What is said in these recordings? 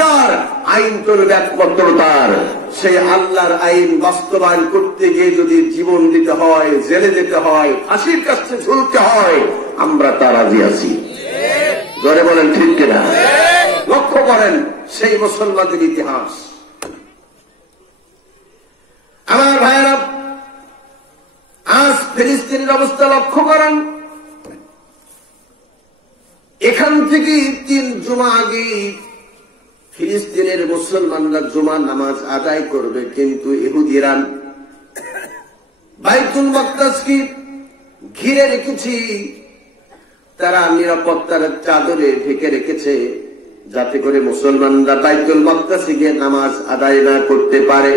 যার, আইন চলবে একমাত্র তার। সেই আল্লাহর আইন বাস্তবায়ন করতে গিয়ে যদি জীবন দিতে হয়, জেলে যেতে হয়, ফাঁসির কাছে ঝুলতে হয়, আমরা তার রাজি আছি। জোরে বলেন ঠিক কিনা? লক্ষ্য করেন সেই মুসলমানদের ইতিহাস। আমার ভাইয়েরা, আজ ফিলিস্তিনের অবস্থা লক্ষ্য করেন। এখান থেকে 3 জুমা আগে ফিলিস্তিনের মুসলমানরা জুমা নামাজ আদায় করবে, কিন্তু ইহুদিরা বাইতুল মাকদাসকে ঘিরে রেখেছি। তারা নিরাপত্তার চাদরে ঢেকে রেখেছে যাতে করে মুসলমানরা বাইতুল মাকদাসে গিয়ে নামাজ আদায় না করতে পারে।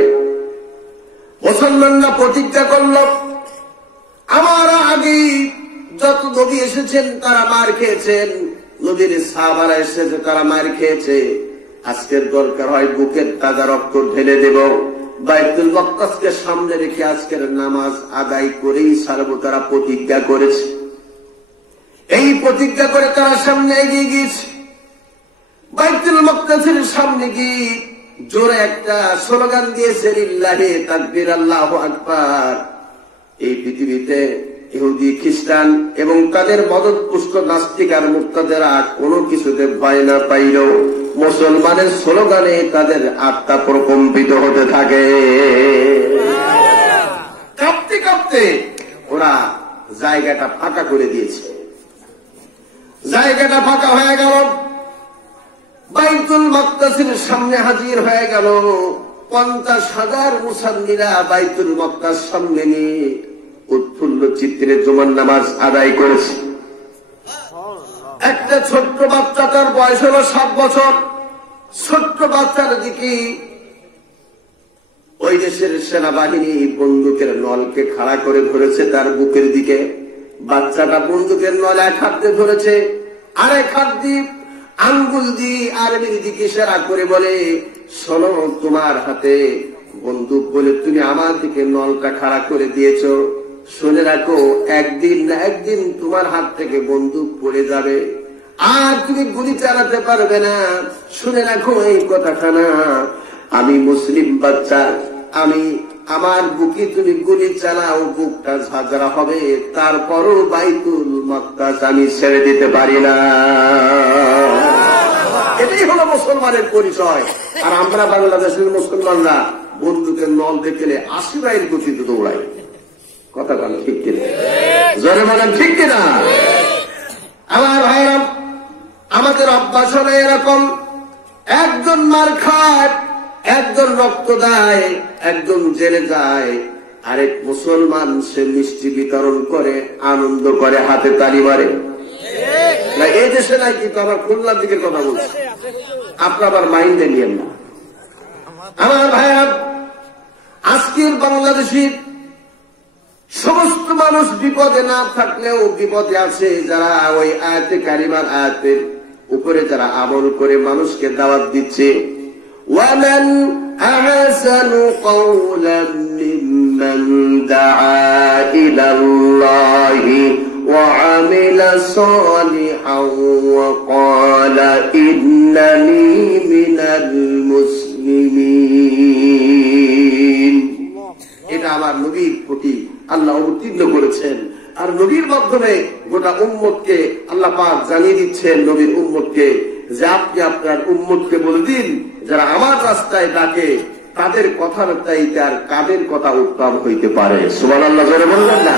মুসলমানরা প্রতিজ্ঞা করল, আমার আগে যত নবী এসেছেন তারা মার খেয়েছেন, নবীর সাহাবারা এসেছে তারা মার খেয়েছে, আজকের দরকার হয় বুকের তাজা রক্ত ঢেলে দেব, বাইতুল মাকদাসকে সামনে রেখে আজকের নামাজ আদায় করেই ছাড়বো। তারা প্রতিজ্ঞা করেছে। এই প্রতিজ্ঞা করে তারা সামনে এগিয়ে গিয়েছে। বাইতুল মাকদাসের সামনে গিয়ে জোরে একটা স্লোগান দিয়েছে, লিল্লাহি তাকবীর, আল্লাহু আকবার। এই পৃথিবীতে ইহুদি, খ্রিস্টান এবং তাদের মদতপুষ্ট নাস্তিক আর মুর্তাদেরা কোনো কিছুতে ভয় না পাইলেও মুসলমানের স্লোগানে তাদের আত্মা প্রকম্পিত হতে থাকে। কাঁপতে কাঁপতে ওরা জায়গাটা ফাঁকা করে দিয়েছে। জায়গাটা ফাঁকা হয়ে গেল, বাইতুল মাকদাসের সামনে হাজির হয়ে গেল 50,000 মুসাল্লিরা বাইতুল মাকদাস সামনে নিয়ে উৎফুল্ল চিত্রে জুমার নামাজ আদায় করেছে। একটা ছোট্ট বাচ্চা, তার বয়স হলো 7 বছর, ছোট্ট বাচ্চার দিকে ওই দেশের সেনাবাহিনী বন্দুকের নলকে খাড়া করে ধরেছে তার বুকের দিকে। বাচ্চাটা বন্দুকের নল এক হাত দিয়ে ধরেছে, আরেক হাত দিয়ে আঙ্গুল দিয়ে আর্মির দিকে ইশারা করে বলে, শোনো, তোমার হাতে বন্দুক বলে তুমি আমার দিকে নলটা খাড়া করে দিয়েছ, শুনে রাখো একদিন না একদিন তোমার হাত থেকে বন্দুক পড়ে যাবে আর তুমি গুলি চালাতে পারবে না। শুনে রাখো এই কথাখানা, আমি মুসলিম বাচ্চা, আমি আমার বুকে তুমি গুলি চালাও, বুকটা ঝাঁঝরা হবে, তারপরও বাইতুল মাকদাস আমি ছেড়ে দিতে পারি না। এটাই হলো মুসলমানের পরিচয়। আর আমরা বাংলাদেশের মুসলমানরা বন্দুকের নল দেখলে 80 মাইল গতিতে দৌড়াই। কথা বলেন ঠিক কিনা? জোরে বলেন ঠিক কিনা? আমার ভাইরা, আমাদের অভ্যাস হলো এরকম, একজন মার খায়, একজন রক্ত দেয়, একজন জেলে যায়, আরেক মুসলমান সে মিষ্টি বিতরণ করে, আনন্দ করে, হাতে তালি মারে। না এই দেশে নাই, কিন্তু আমার খুলনার দিকের কথা বলছি, আপনার আবার মাইন্ডে নিয়েন না। আমার ভাইয়া, আজকের বাংলাদেশের সমস্ত মানুষ বিপদে না থাকলেও বিপদে আছে যারা ওই আয়াতে কারিমার আয়াতের উপরে যারা আমল করে মানুষকে দাওয়াত দিচ্ছে। ওয়ামান আহসানু কওলান মিম্মান দাআ ইলাল্লাহি ওয়া আমিলা সালিহান ওয়া ক্বালা ইন্নানি মিনাল মুসলিমিন। এটা আমার নবীর প্রতি আল্লাহ অবতীর্ণ করেছেন, আর নবীর মাধ্যমে গোটা উম্মতকে আল্লাহ পাক জানিয়ে দিচ্ছেন, নবীর উম্মতকে, যে আপনি আপনার উম্মতকে বলে দিন যারা আমার রাস্তায় ডাকে তাদের কথার চাইতে আর কাদের কথা উত্তম হইতে পারে। সুবহানাল্লাহ, জোরে বলবেন না?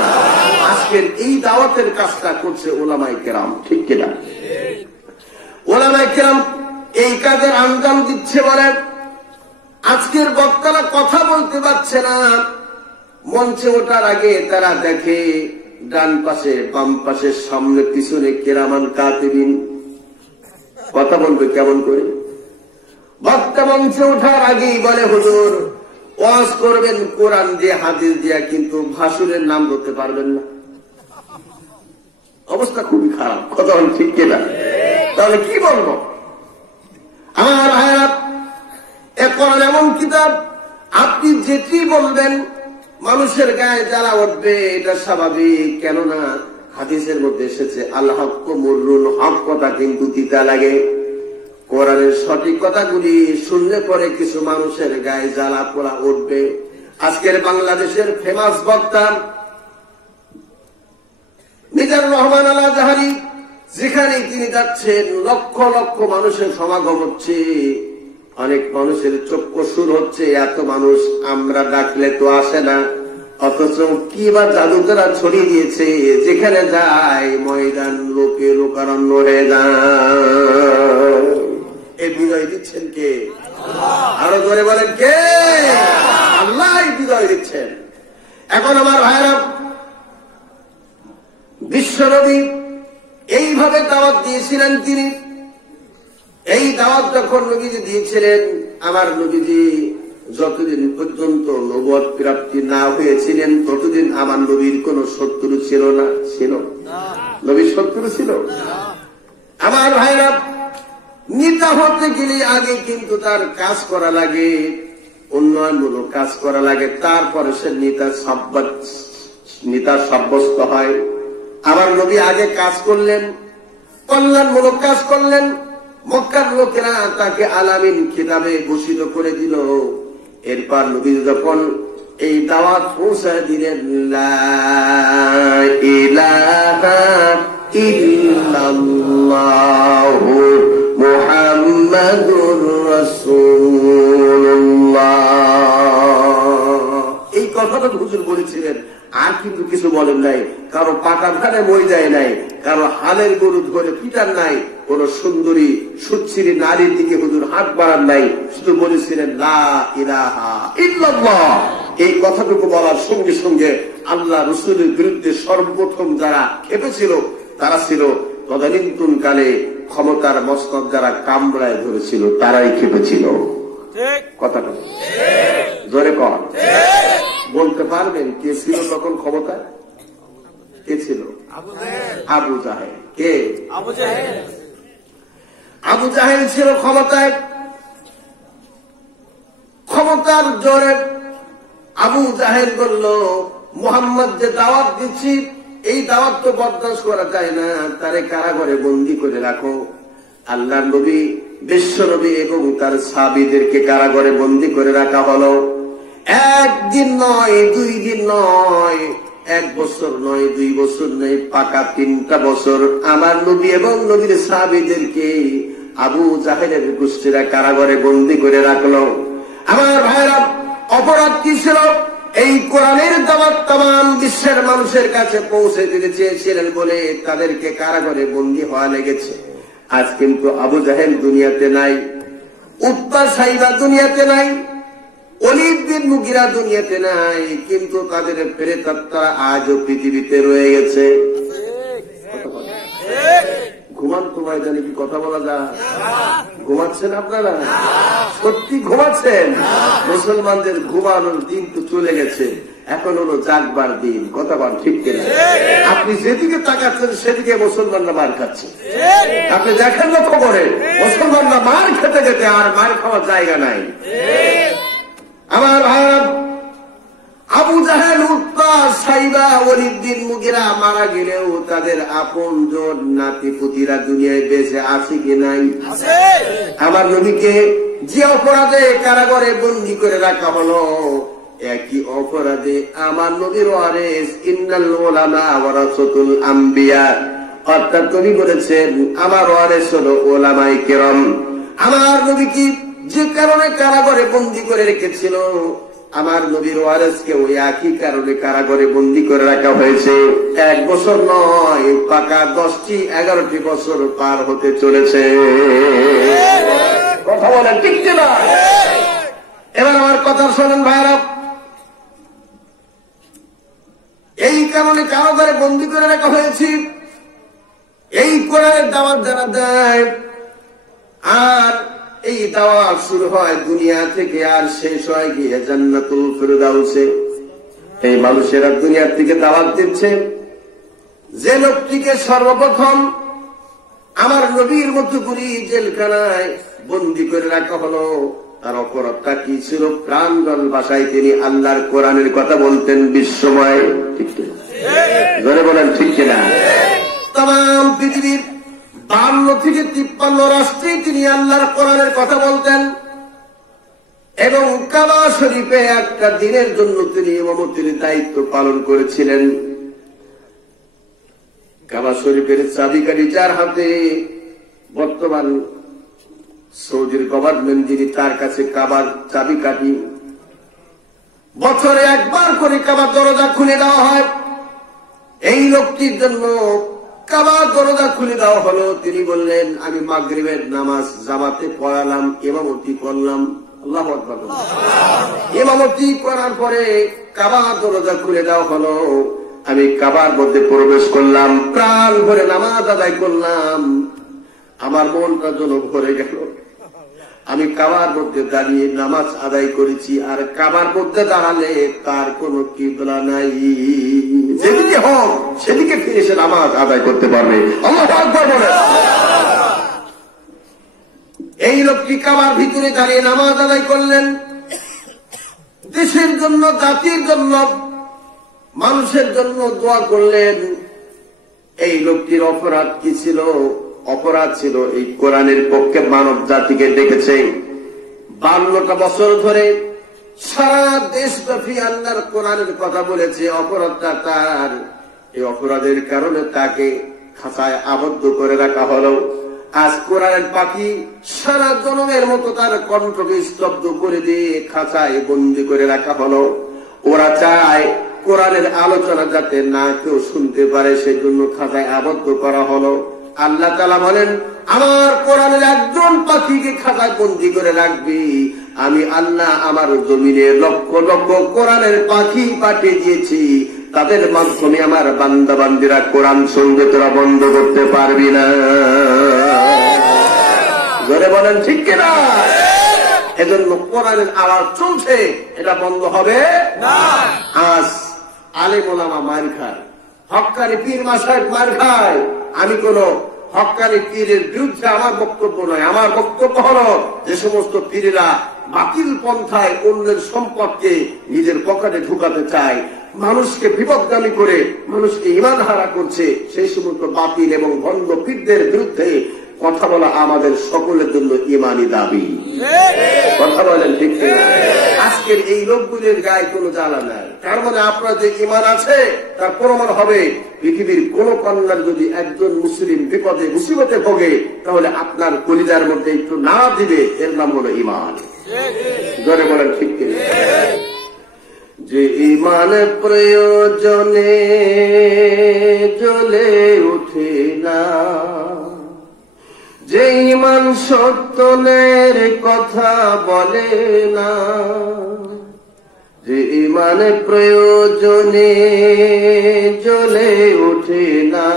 আজকের এই দাওয়াতের কাজটা করছে ওলামায়ে কেরাম, ঠিক কিনা? ওলামায়ে কেরাম এই কাজের আঞ্জাম দিচ্ছে। বলেন আজকের বক্তারা কথা বলতে পারছে না, মঞ্চে ওঠার আগে তারা দেখে ডান পাশে, বাম পাশে, সামনে পিছনে কিরামান কাতিবিন। কথা বলবে কেমন করে? বক্তা মঞ্চে ওঠার আগেই বলে, হুজুর ওয়াজ করবেন কোরআন দিয়ে, হাদিস দিয়া, কিন্তু ভাসুরের নাম ধরতে পারবেন না। অবস্থা খুবই খারাপ। কথা বল ঠিক কিনা? তাহলে কি বলবো? আমার ভাইরা, এ কোরআন এমন কিতাব, আপনি যেটি বলবেন মানুষের গায়ে জ্বালা উঠবে, এটা স্বাভাবিক। কেননা হাদিসের মধ্যে এসেছে, আল হক মুররুন, হক কথা কিন্তু তিতা লাগে। কোরআনের সঠিক কথাগুলি শুনলে পরে কিছু মানুষের গায়ে জ্বালা পোড়া উঠবে। আজকের বাংলাদেশের ফেমাস বক্তা মিজানুর রহমান আল আজহারী, যেখানে তিনি যাচ্ছেন লক্ষ লক্ষ মানুষের সমাগম হচ্ছে, অনেক মানুষের চক্ষু সুর হচ্ছে, এত মানুষ আমরা ডাকলে তো আসে না, অথচ কি বা জাদুকরা ছড়িয়ে দিয়েছে, যেখানে যায় ময়দান লোকে লোকারণ্য হয়ে যায়। এ বিজয় দিচ্ছেন কে? আরো জোরে বলেন কে? আল্লাহ বিজয় দিচ্ছেন। এখন আমার ভাইরা, বিশ্বনবী এইভাবে দাওয়াত দিয়েছিলেন। তিনি এই দাওয়াত যখন নবীজি দিয়েছিলেন, আমার নবীজি যতদিন পর্যন্ত নবুয়ত প্রাপ্তি না হয়েছিলেন ততদিন আমার নবীর কোন শত্রু ছিল না। ছিল নবীর শত্রু ছিল? আমার ভাইরা, নেতা হতে গেলে আগে কিন্তু তার কাজ করা লাগে, উন্নয়নমূলক কাজ করা লাগে, তারপরে সে নেতা সাব্যস্ত হয়। আমার নবী আগে কাজ করলেন, কল্যাণমূলক কাজ করলেন। মক্কার লোকেরা তাকে আলামিন খেতাবে ভূষিত করে দিল। এরপর নবী যখন এই দাওয়াত পৌঁছায় দিলেন, লা ইলাহা ইল্লাল্লাহু মুহাম্মাদুর রাসূলুল্লাহ, এই কথাটা হুজুর বলেছিলেন। আর কিন্তু কিছু বলেন নাই, কারো পাকার ধারে মই যায় নাই, কারো হালের গরু ধরে পিটার নাই, কোন সুন্দরী সুচ্ছিরি নারীর দিকে হুজুর হাত বাড়ান নাই, শুধু বলেছিলেন লা ইলাহা ইল্লাল্লাহ। এই কথাটুকু বলার সঙ্গে সঙ্গে আল্লাহ রসুলের বিরুদ্ধে সর্বপ্রথম যারা খেপেছিল তারা ছিল তদানীন্তন কালে ক্ষমতার মস্তক যারা কামড়ায় ধরেছিল, তারাই খেপেছিল। কথাটা জোরে কর। বলতে পারবেন কে ছিল তখন ক্ষমতায়? কে ছিল? আবু জাহেল। কে? আবু জাহেল ছিল ক্ষমতায়। ক্ষমতার জোরে আবু জাহেল বলল, মুহাম্মদ যে দাওয়াত দিচ্ছি, এই দাওয়াত তো বরদাস্ত করা যায় না, তারে কারাগারে বন্দী করে রাখো। আল্লাহর নবী, বিশ্ব নবী এবং তার সাহাবীদেরকে কারাগারে বন্দী করে রাখা হলো। একদিন নয়, 2 দিন নয়, 1 বছর নয়, 2 বছর নয়, পাকা 3টা বছর আমার নবী এবং নবীর সাহাবীদেরকে আবু জাহেলের গোষ্ঠীরা কারাগারে বন্দী করে রাখলো। আমার ভাইরা, অপরাধ কি ছিল? এই কোরআনের দাওয়াত তাম বিশ্বের মানুষের কাছে পৌঁছে দিতে চেয়েছিলেন বলে তাদেরকে কারাগারে বন্দী হওয়া লেগেছে। আজ কিন্তু আবু জাহেল দুনিয়াতে নাই, উতবা সাইবা দুনিয়াতে নাই, ওলীদ বিন মুগীরা দুনিয়াতে নাই, কিন্তু তাদের প্রেতাত্মা আজও পৃথিবীতে রয়ে গেছে। ঘুমান্ত ময়দানে কি কথা বলা যায়? ঘুমাচ্ছেন আপনারা? সত্যি ঘুমাচ্ছেন? মুসলমানদের ঘুমানোর দিন তো চলে গেছে, এখন হলো জাগবার দিন। কথা বল ঠিক কিনা? আপনি যেদিকে তাকাচ্ছেন সেদিকে মুসলমানরা মার খাচ্ছে। আপনি দেখেন না খবরে, মুসলমানরা মার খেতে খেতে আর মার খাওয়ার জায়গা নাই। আমার ভাই, আবু জাহেল, উতবা, সাইবা, ওলীদ বিন মুগীরা মারা গেলেও তাদের আপনজন নাতিপুতিরা দুনিয়ায় বেঁচে আছে কি নাই? আমার নবীকে যে অপরাধে কারাগারে বন্দী করে রাখা হলো, একই অপরাধে আমার নবীর ওয়ারিস ইন্নাল উলামা ওয়ারাসাতুল আম্বিয়া, অর্থাৎ নবী বলেছেন আমার ওয়ারিস হলো উলামায়ে কেরাম। আমার নবীকে যে কারণে কারাগারে বন্দী করে রেখেছিল, আমার নবীর ওয়ারিসকে ওই একই কারণে কারাগারে বন্দী করে রাখা হয়েছে। 1 বছর নয়, পাকা 10টি 11টি বছর পার হতে চলেছে। কথা বলেন ঠিক কিনা? এবার আমার কথা শোনেন ভাইরা, এই কারণে কারাগারে বন্দী করে রাখা হয়েছে। এই কোরআনের দাওয়াত যারা দেয়, আর এই দাওয়াত শুরু হয় দুনিয়া থেকে আর শেষ হয় গিয়ে জান্নাতুল ফিরদাউসে। এই মানুষেরা দুনিয়ার থেকে দাওয়াত দিচ্ছে। যে লোকটিকে সর্বপ্রথম আমার নবীর মতো করে জেলখানায় বন্দী করে রাখা হলো, তার অপরাধটা কি ছিল? প্রাঞ্জল ভাষায় তিনি আল্লাহর কোরআনের কথা বলতেন বিশ্বময়। ঠিক কিনা? জোরে বলেন ঠিক কিনা? তাম পৃথিবীর 52 থেকে 53 রাষ্ট্রে তিনি আল্লাহর কোরআনের কথা বলতেন এবং কাবা শরীফে একটা দিনের জন্য তিনি ইমামতির দায়িত্ব পালন করেছিলেন। কাবা শরীফের চাবিকাঠি যার হাতে, বর্তমান সৌদির গভর্নমেন্ট যিনি, তার কাছে কাবার চাবিকাঠি। বছরে একবার করে কাবার দরজা খুলে দেওয়া হয়। এই লোকটির জন্য কাবার দরজা খুলে দেওয়া হলো। তিনি বললেন, আমি মাগরিবের নামাজ জামাতে পড়ালাম, ইমামতি করলাম। আল্লাহু আকবার। ইমামতি করার পরে কাবার দরজা খুলে দেওয়া হলো। আমি কাবার মধ্যে প্রবেশ করলাম, প্রাণ ভরে নামাজ আদায় করলাম। আমার মনটা যেন ভরে গেল। আমি কাবার মধ্যে দাঁড়িয়ে নামাজ আদায় করেছি, আর কাবার মধ্যে দাঁড়ালে তার কোনো কিবলা নাই, যেদিকে হোক সেদিকে ফিরে এসে নামাজ আদায় করতে পারবে। আল্লাহু আকবার বলে। এই লোকটি কাবার ভিতরে দাঁড়িয়ে নামাজ আদায় করলেন। দেশের জন্য, জাতির জন্য, মানুষের জন্য দোয়া করলেন। এই লোকটির অপরাধ কি ছিল? অপরাধ ছিল এই কোরআনের পক্ষে মানব জাতিকে ডেকেছে। 52টা বছর ধরে সারা দেশব্যাপী আল্লাহর কোরআনের কথা বলেছে। অপরাধটা তার, এই অপরাধের কারণে তাকে খাঁচায় আবদ্ধ করে রাখা হলো। আজ কোরআনের পাখি সারা জনমের মতো তার কণ্ঠকে স্তব্ধ করে দিয়ে খাঁচায় বন্দি করে রাখা হলো। ওরা চায় কোরআনের আলোচনা যাতে না কেউ শুনতে পারে, সেই জন্য খাঁচায় আবদ্ধ করা হলো। আল্লাহ তাআলা বলেন, আমার কোরআনের একজন পাখিকে খাঁচায় বন্দি করে রাখবি, আমি আল্লাহ আমার জমিনে লক্ষ লক্ষ কোরআনের পাখি পাঠিয়ে দিয়েছি, তাদের মাধ্যমে আমার বান্দা বান্দিরা কোরআন শুনবে, তোরা বন্ধ করতে পারবি না। জোরে বলেন ঠিক কিনা? এজন্য কোরআনের আওয়াজ চলছে, এটা বন্ধ হবে না। আজ আলেম ওলামা মার খায়, হক্কানি পীর মাশায়েখ মার খায়। আমি কোন হক্কানি পীরের বিরুদ্ধে আমার বক্তব্য নয়। আমার বক্তব্য হলো, যে সমস্ত পীরেরা বাতিল পন্থায় অন্যের সম্পদকে নিজের পকেটে ঢুকাতে চায়, মানুষকে বিপদগামী করে মানুষকে ঈমান হারা করছে, সেই সমস্ত বাতিল এবং ভণ্ড পীরদের বিরুদ্ধে কথা বলা আমাদের সকলের জন্য ঈমানি দাবি। কথা বলেন ঠিক কিনা? আজকের এই লোকগুলির গায়ে কোনো জ্বালা নাই। তার মানে আপনার যে ঈমান আছে তার প্রমাণ হবে, পৃথিবীর কোন কন্যার যদি একজন মুসলিম বিপদে মুসিবতে ভোগে, তাহলে আপনার কলিজার মধ্যে একটু না দিবে, এর নাম হলো ঈমান। জোরে বলেন ঠিক কিনা? যে ঈমান প্রয়োজনে জ্বলে উঠে না, যে ঈমান সত্যের কথা বলে না, যে ঈমান প্রয়োজনে জ্বলে ওঠে না,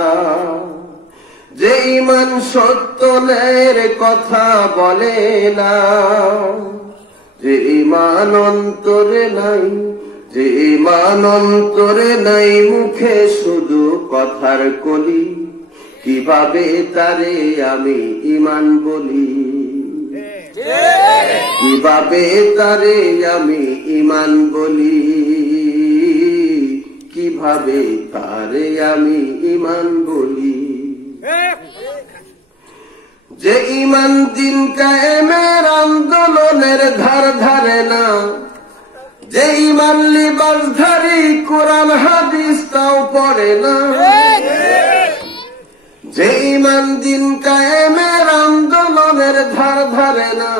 যে ঈমান সত্যের কথা বলে না, যে ঈমান অন্তরে নাই, যে ঈমান অন্তরে নাই, মুখে শুধু কথার কলি, কিভাবে তারে আমি ঈমান বলি, কিভাবে তারে আমি ঈমান বলি, কিভাবে তারে আমি ঈমান বলি। যে ঈমান দিন কায়েমের আন্দোলনের ধার ধারে না, যে ঈমান লিবাসধারী কোরআন হাদিস তাও পড়ে না, যে ঈমান দিন কায়েমের আন্দোলনের ধার ধারে না,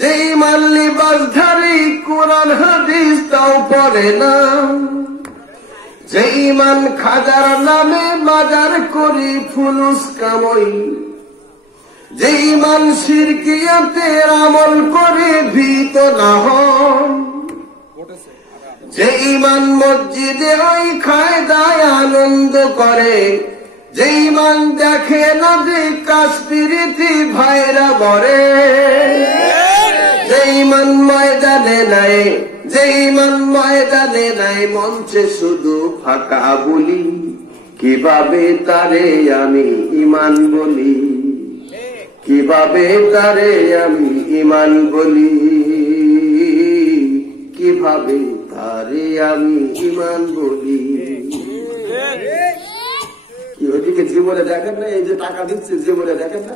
যে ঈমান লিবাসধারী কোরআন হাদিস তাও পড়ে না, যে ঈমান খাজার নামে বাজার করি ফুলুস কামই, যে ঈমান শিরকিয়াতের আমল করে ভীত না হয়, যে ঈমান মসজিদে ওই খায় দায় আনন্দ করে, যে ঈমান দেখে না যে কাশ্মীরিতি ভাইরা মরে, যে ঈমান ময়দানে নাই, যে ঈমান ময়দানে নাই, মঞ্চে শুধু ফাঁকা বলি, কিভাবে তারে আমি ঈমান বলি, কিভাবে তারে আমি ঈমান বলি, কিভাবে তারে আমি ঈমান বলি। কি এদিকে জীবনে দেখেন না, এই যে টাকা দিচ্ছে জীবনে দেখেন না,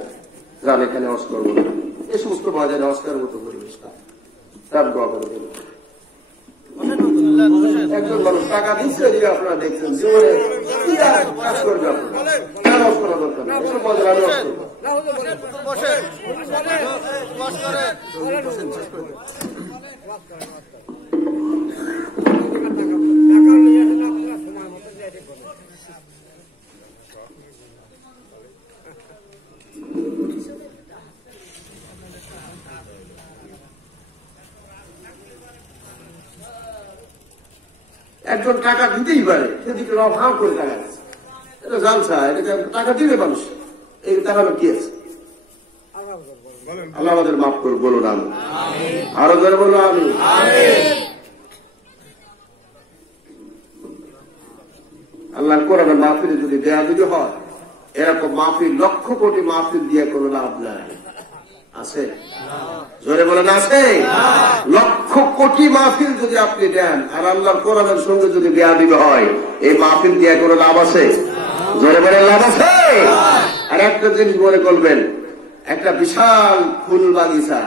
যান এখানে অস্কার বলে এই সমস্ত বাজারে অস্কার মতো পরিবেশ তার দোয়া করে দেবেন। একজন মানুষ টাকা দিচ্ছে যে আপনারা দেখছেন জীবনে কাজ করবে, আপনার কেন অস করা দরকার নেই, এসব বাজারে আমি অস করবো। একজন টাকা দিতেই পারে, সেদিকে অভাব করে টাকা দিচ্ছে, এটা জালসা, এটাকে টাকা দিবে মানুষ, এই টাকা কি আছে? আল্লাহ আমাদের মাফ করুন, বলুন আমি, আরো ধরে বলো আমি। আল্লাহর কোরআনের মাহফিলে যদি দেয়া যদি হয়, এরকম মাহফিল লক্ষ কোটি মাহফিল দিয়ে কোনো লাভ নাই, আছে? জোরে বলেন আছে? লক্ষ কোটি মাহফিল যদি আপনি দেন আর আল্লাহর কোরআনের সঙ্গে যদি বেয়াদবি হয়, এই মাহফিল দিয়ে কোনো লাভ আছে? জোরে বলেন লাভ আছে? আর একটা জিনিস মনে করবেন, একটা বিশাল ফুল বাগিচা,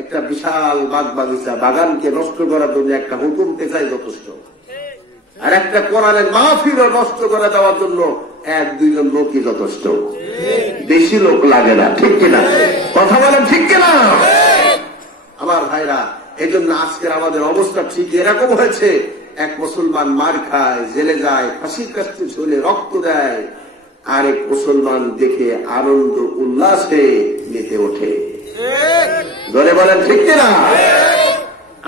একটা বিশাল বাগ বাগিচা, বাগানকে নষ্ট করার জন্য একটা হুকুম পেছাই যথেষ্ট, আর একটা কোরআনের মাহফিল নষ্ট করে দেওয়ার জন্য এক দুইজন লোকই যথেষ্ট, বেশি লোক লাগে না, ঠিক কিনা? কথা বলেন ঠিক কিনা? আমার ভাইরা, এই জন্য আজকের আমাদের অবস্থা ঠিক এরকম হয়েছে, এক মুসলমান মার খায়, জেলে যায়, ফাঁসির কাছে ঝুলে রক্ত দেয়, আরেক মুসলমান দেখে আনন্দ উল্লাসে মেতে ওঠে। ধরে বলেন ঠিক কিনা?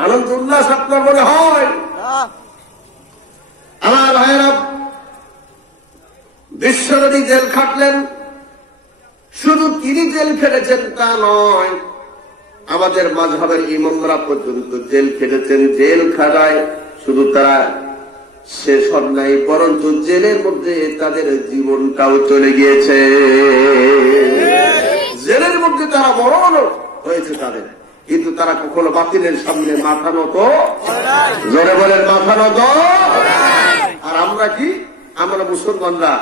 আনন্দ উল্লাস আপনার মনে হয়? আমার ভাইরা, বিশ্বনবী জেল খাটলেন, শুধু তিনি জেল খেটেছেন তা নয়, আমাদের মাযহাবের ইমামরা পর্যন্ত জেল খেটেছেন। জেল খাটায় শুধু তারা শেষ হন নাই, বরঞ্চ জেলের মধ্যে তাদের জীবনটাও চলে গিয়েছে, জেলের মধ্যে তারা মরণ হয়েছে তাদের, কিন্তু তারা কখনো বাতিলের সামনে মাথা নত, জোরে বলেন মাথা নত। আর আমরা কি, আমরা মুসলমানরা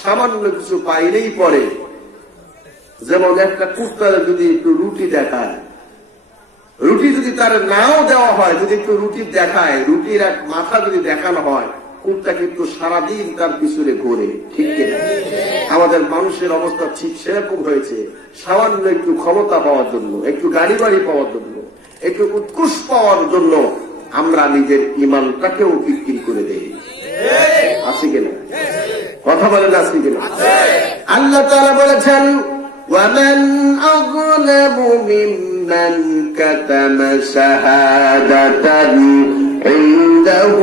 সামান্য কিছু পাইলেই পরে, যেমন একটা কুত্তারে যদি একটু রুটি দেখায়, রুটি যদি তার নাও দেওয়া হয়, যদি একটু রুটি দেখায়, রুটির এক মাথা যদি দেখানো হয়, কুত্তা কিন্তু সারাদিন তার পিছনে ঘোরে, ঠিক কিনা? আমাদের মানুষের অবস্থা ঠিক সেরকম হয়েছে, সামান্য একটু ক্ষমতা পাওয়ার জন্য, একটু গাড়ি বাড়ি পাওয়ার জন্য, একটু উৎকর্ষ পাওয়ার জন্য আমরা নিজের ইমানটাকেও বিক্রি করে দেই, আছে কিনা? কথা বলেন আছে কিনা? আল্লাহ তাআলা বলেছেন, وَمَنْ أَظْلَمُ مِمَّنْ كَتَمَ شَهَادَةً عِنْدَهُ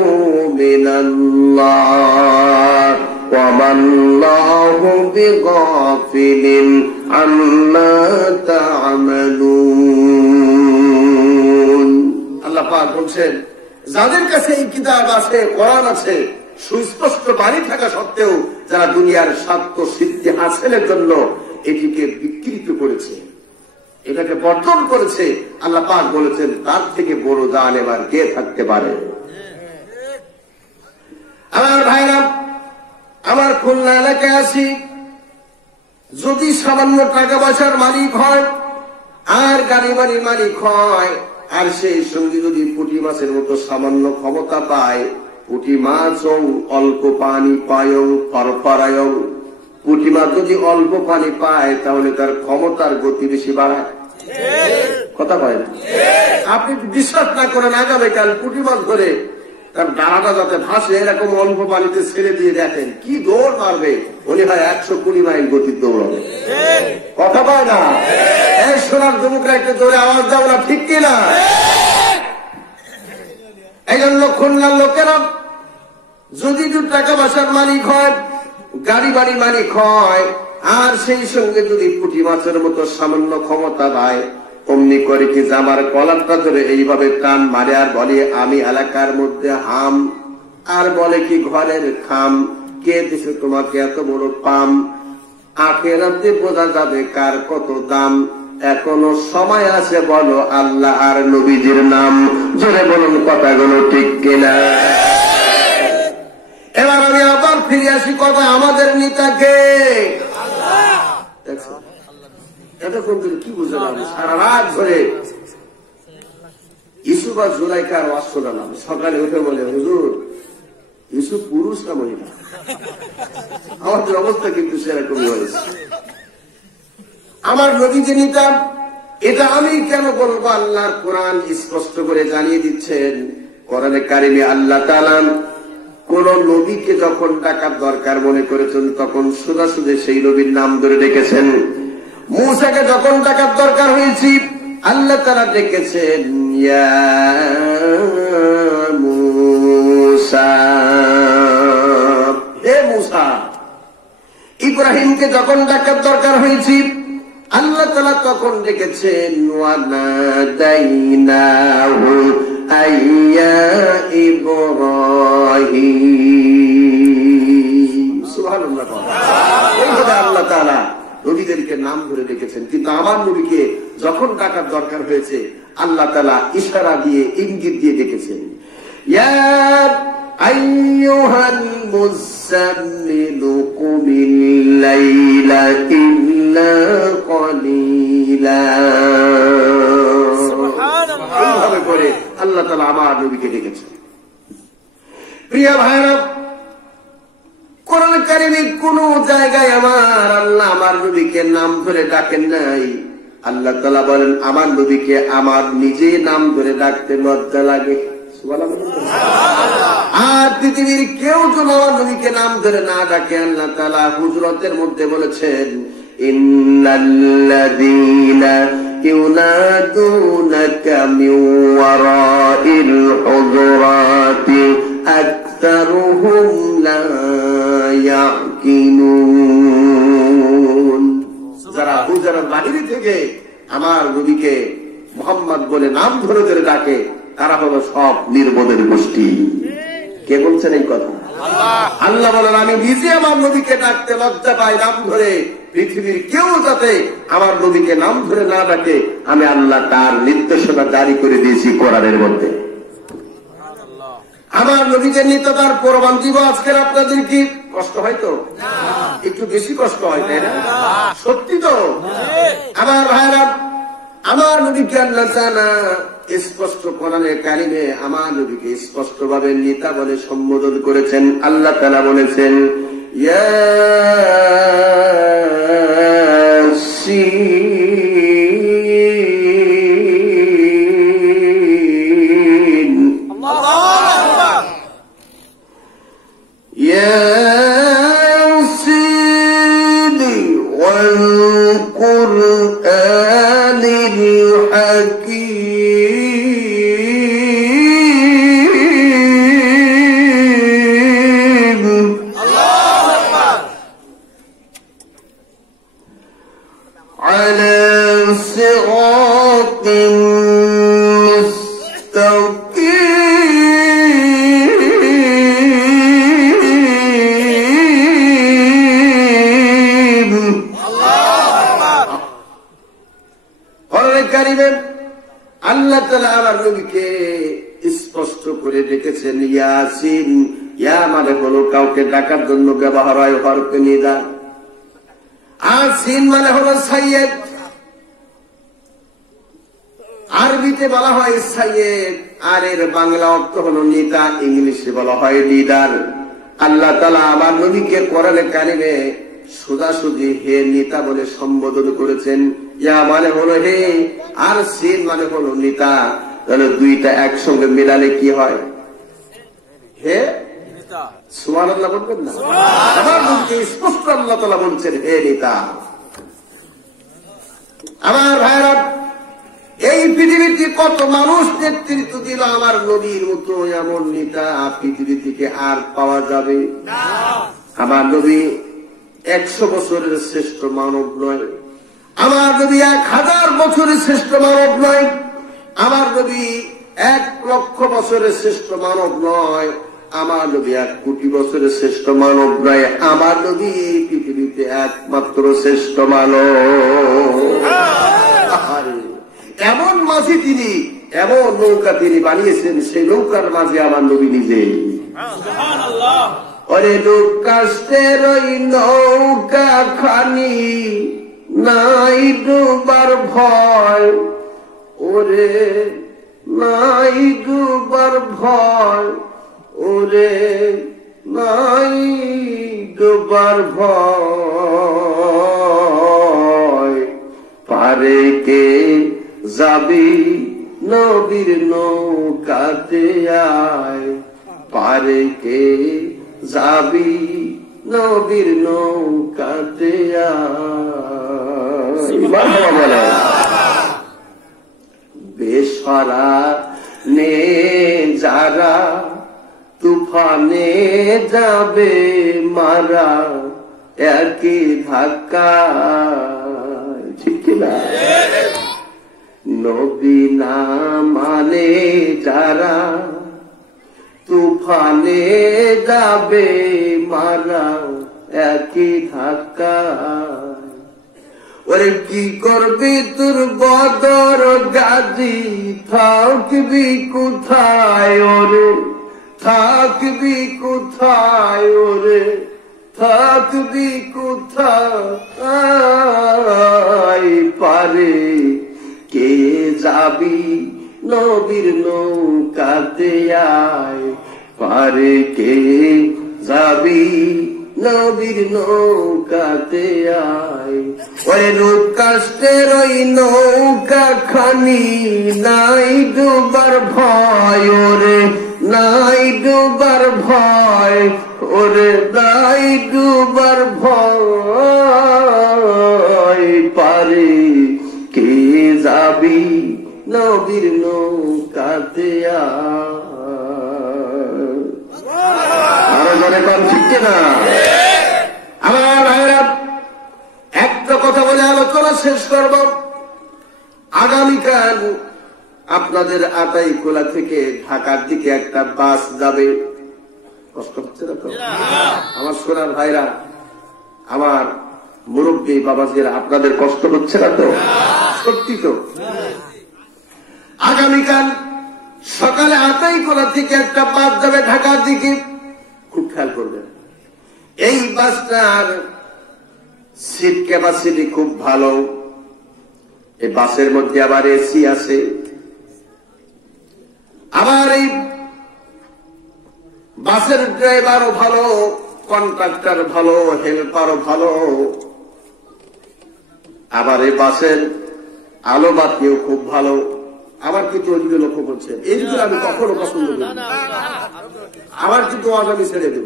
مِنَ اللَّهِ وَمَا اللَّهُ بِغَافِلٍ عَمَّا تَعْمَلُونَ। আল্লাহ পাক বলছেন, যাদের কাছে এই কিতাব আছে, কোরআন আছে, সুস্পষ্ট বাণী থাকা সত্ত্বেও যারা দুনিয়ার স্বার্থ সিদ্ধি হাসিলের জন্য এটিকে বিকৃত করেছে, এটাকে বর্জন করেছে, আল্লাহ পাক বলেছেন তার থেকে বড় জালেম আর কে থাকতে পারে? আমার ভাইরা, আমার খুলনা এলাকায় আছি, যদি সামান্য টাকা পয়সার মালিক হয় আর গাড়ি বাড়ির মালিক হয়, আর সেই সঙ্গে যদি পুঁটি মাছের মতো সামান্য ক্ষমতা পায়, পুঁটি মাছও অল্প পানি পায়ং ফরফরায়ং, পুঁটি মাছ যদি অল্প পানি পায় তাহলে তার ক্ষমতার গতি বেশি বাড়ায়, কথা কয় না? আপনি বিশ্বাস না করেন, আগামীকাল পুঁটি মাছ ধরে তার ডানাটা যাতে ভাসে এরকম অল্প পানিতে ছেড়ে দিয়ে দেখেন কি দৌড় মারবে, উনি হয় 120 মাইল গতির দৌড়াবে, কথা কয় না? এই সোনার যুবকরা একটু জোরে আওয়াজ দাও না, ঠিক কিনা? এই জন্য খুলনার লোকেরা যদি টাকা পয়সার মালিক হয়, গাড়ি বাড়ি মালিক হয়, আর সেই সঙ্গে যদি পুঁটি মাছের মতো সামান্য ক্ষমতা পায়, অমনি করে কি জামার কলারটা ধরে এইভাবে টান মারে আর বলে আমি এলাকার মধ্যে হাম, আর বলে কি ঘরের খাম, কে দিছে তোমাকে এত বড় পাম, আখেরাতে বোঝা যাবে কার কত দাম, এখনো সময় আছে, বলো আল্লাহ আর নবীজির নাম, জোরে বলুন কথাগুলো ঠিক কিনা? এবার আমি আবার ফিরে আসি কথা, আমাদের নেতাকে দেখছেন এতক্ষণ ধরে কি বুঝলাম? সারা রাত ধরে ইউসুফ আর জুলাইকার ওয়াজ শোনালাম। সকালে উঠে বলে, হুজুর ইউসুফ পুরুষ না মহিলা? আমাদের অবস্থা কিন্তু সেরকমই হয়েছে। আমার নবী যে নিতাম, এটা আমি কেন বলবো? আল্লাহর কোরআন স্পষ্ট করে জানিয়ে দিচ্ছেন। কোরআনে কারিমে আল্লাহ তাআলা কোন নবীকে যখন ডাকার দরকার মনে করেছেন তখন সোজাসুজি সেই নবীর নাম ধরে ডেকেছেন। মূসাকে যখন ডাকার দরকার হয়েছে আল্লাহ তাআলা ডেকেছেন, ইয়া মূসা, হে মূসা। ইব্রাহিমকে যখন ডাকার দরকার হয়েছে আল্লাহ তাআলা তখন ডেকেছেন, ওয়ানাদাইনাহু আইয়া ইব্রাহিম। সুবহানাল্লাহ। এইভাবে আল্লাহ তাআলা নবীদেরকে নাম ধরে ডেকেছেন। কিন্তু আমার নবীকে যখন ডাকার দরকার হয়েছে আল্লাহ তাআলা ইশারা দিয়ে, ইঙ্গিত দিয়ে ডেকেছেন, ইয়া আইয়ুহাল মুযাম্মিলু কুমিল লাইলা ইল্লা কলিলা। সুবহানাল্লাহ। এইভাবে করে আল্লাহ তাআলা আমার নবীকে ডেকেছেন। প্রিয় ভাইরা, কোরআন কারিমে কোন জায়গায় আমার আল্লাহ আমার নবীকে নাম ধরে ডাকেন নাই। আল্লাহ তাআলা বলেন, আমার নবীকে আমার নিজে নাম ধরে ডাকতে লজ্জা লাগে। আর পৃথিবীর কেউ যদি আমার নবীকে নাম ধরে না ডাকে, আল্লাহ তাআলা হুজরাতের মধ্যে বলেছেন, ইন্নাল্লাযীনা ইউনাদুনাকা মিন ওয়ারাইল হুজুরাতি আকতারুহুম লা ইয়াকিলুন। যারা হুজরার বাহিরে থেকে আমার নবীকে মুহাম্মদ বলে নাম ধরে ধরে ডাকে তারা হলো সব নির্বোধের গোষ্ঠী। কে বলছেন এই কথা? আল্লাহ বলেন, আমি নিজে আমার নবীকে ডাকতে লজ্জা পাই নাম ধরে। পৃথিবীর কেউ যাতে আমার নবীকে নাম ধরে না ডাকে আমি আল্লাহ তার নির্দেশনা জারি করে দিয়েছি কোরআনের মধ্যে। আমার নবীকে নিতে তার প্রমাণ দিব। আজকের আপনাদের কি কষ্ট হয়? তো একটু বেশি কষ্ট হয়, তাই না? সত্যি তো। আমার ভাইরা, আমার নবীকে আল্লাহ তাআলা স্পষ্ট কোরআনে কারিমে আমার নবীকে স্পষ্ট ভাবে নেতা বলে সম্বোধন করেছেন। আল্লাহ তাআলা বলেছেন, ইয়াসিন, ইয়াসিন ওয়াল কুরআনিল হাকীম। আলা সিরাতিন মুস্তাকিম। আল্লাহ তাআলা আমার নবীকে স্পষ্ট করে ডেকেছেন ইয়াসিন। ইয়া মানে হলো কাউকে ডাকার জন্য ব্যবহার হয় হরফে নিদা, আর সিন মানে হলো সাইয়েদ। আরবিতে বলা হয় সাইয়েদ, আর এর বাংলা অর্থ হলো নেতা, ইংলিশে বলা হয় লিডার। আল্লাহ তাআলা আমার নবীকে কোরআনে কারিমে সোজাসুজি হে নেতা বলে সম্বোধন করেছেন। ইয়া মানে হলো হে, আর সিন মানে হলো নেতা। তাহলে দুইটা একসঙ্গে মিলালে কি হয়? হে নেতা। সুবহানাল্লাহ বলবেন না? আমার নবীকে স্পষ্ট আল্লাহ তাআলা বলছেন হে নেতা। আমার ভাইরা, এই পৃথিবীতে কত মানুষ নেতৃত্ব দিল, আমার নবীর মতো এমন নেতা পৃথিবী থেকে আর পাওয়া যাবে না। আমার নবী 100 বছরের শ্রেষ্ঠ মানব নয়, আমার নবী 1000 বছরের শ্রেষ্ঠ মানব নয়, আমার নবী 1 লক্ষ বছরের শ্রেষ্ঠ মানব নয়, আমার নবী 1 কোটি বছরের শ্রেষ্ঠ মানব নয়। আমার নবী পৃথিবীতে একমাত্র শ্রেষ্ঠ মানব। এমন মাঝি তিনি, এমন নৌকা তিনি বানিয়েছেন, সেই নৌকার মাঝে আমার নবী নিজে। ওরে দুঃখ কষ্টের ওই নৌকা খানি নাই ডুবার ভয়, ওরে নাই ডুবার ভয়, ওরে নাই ডুবার ভয়। পারে কে যাবি নবীর নৌকাতে আয়, পারে কে যাবি নবীর নৌকাতে আয়। বেসরা নে যারা তুফানে যাবে মারা একই ধাক্কা, ঠিক না? নবী না মানে যারা তুফানে যাবে মারা একই ধাক্কা। ওরে কি করবি তোর বদর গাজী, থাকবি কোথায় ওরে, থাকবি কোথায় ওরে, থাকবি কোথায়। পারে কে যাবি নবীর নৌকাতে আয়, পারে কে যাবি নবীর নৌকাতে আয়। ওই দুঃখ কষ্টের ওই নৌকা খানি নাই ডুবার ভয়, ওরে নাই ডুবার ভয়, ওরে নাই ডুবার ভয়। পারে কে যাবি নবীর নৌকাতে আরো জনে কম, ঠিক না? আমার ভাইরা, একটা কথা বলে আলোচনা শেষ করব। আগামীকাল আপনাদের আতাইকুলা থেকে ঢাকার দিকে একটা বাস যাবে। কষ্ট হচ্ছে না তো আমার সোনার ভাইরা, আমার মুরব্বী বাবাজিরা, আপনাদের কষ্ট হচ্ছে না তো? সত্যি তো। আগামীকাল সকালে আতাইকুলা থেকে একটা বাস যাবে ঢাকার দিকে। খুব খেয়াল করবেন, এই বাসটার সিট ক্যাপাসিটি খুব ভালো। এই বাসের মধ্যে আবার এসি আছে, আবার এই বাসের ড্রাইভারও ভালো, কন্ট্রাক্টর ভালো, হেল্পারও ভালো, আবার এই বাসের আলো বাতিও খুব ভালো। আমার কিন্তু ওইদিকে লক্ষ্য করছেন, এইদিকে আমি কখনো পছন্দ করি না। আমার কিন্তু আগামী ছেড়ে দেব,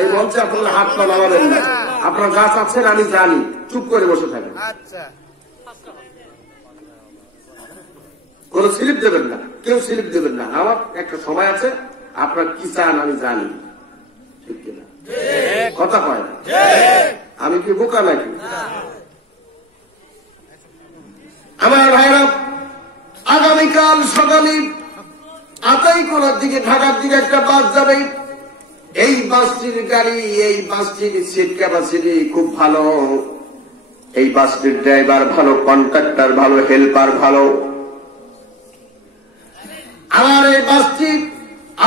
এই মঞ্চে আপনারা হাত পা লাগাবেন না। আপনারা যা চাচ্ছেন আমি জানি, চুপ করে বসে থাকেন, কোন স্লিপ দেবেন না, কেউ স্লিপ দেবেন না। আমার একটা সময় আছে, আপনার কি চান আমি জানি, ঠিক কিনা? কথা কয় না, আমি কি বোকা নাকি? আমার ভাইরা, আগামীকাল সকালে আতাইকুলার দিকে ঢাকার দিকে একটা বাস যাবে। এই বাসটির গাড়ি, এই বাসটির সিট ক্যাপাসিটি খুব ভালো, এই বাসটির ড্রাইভার ভালো, কন্ট্রাক্টর ভালো, হেল্পার ভালো। আমার এই বাসটি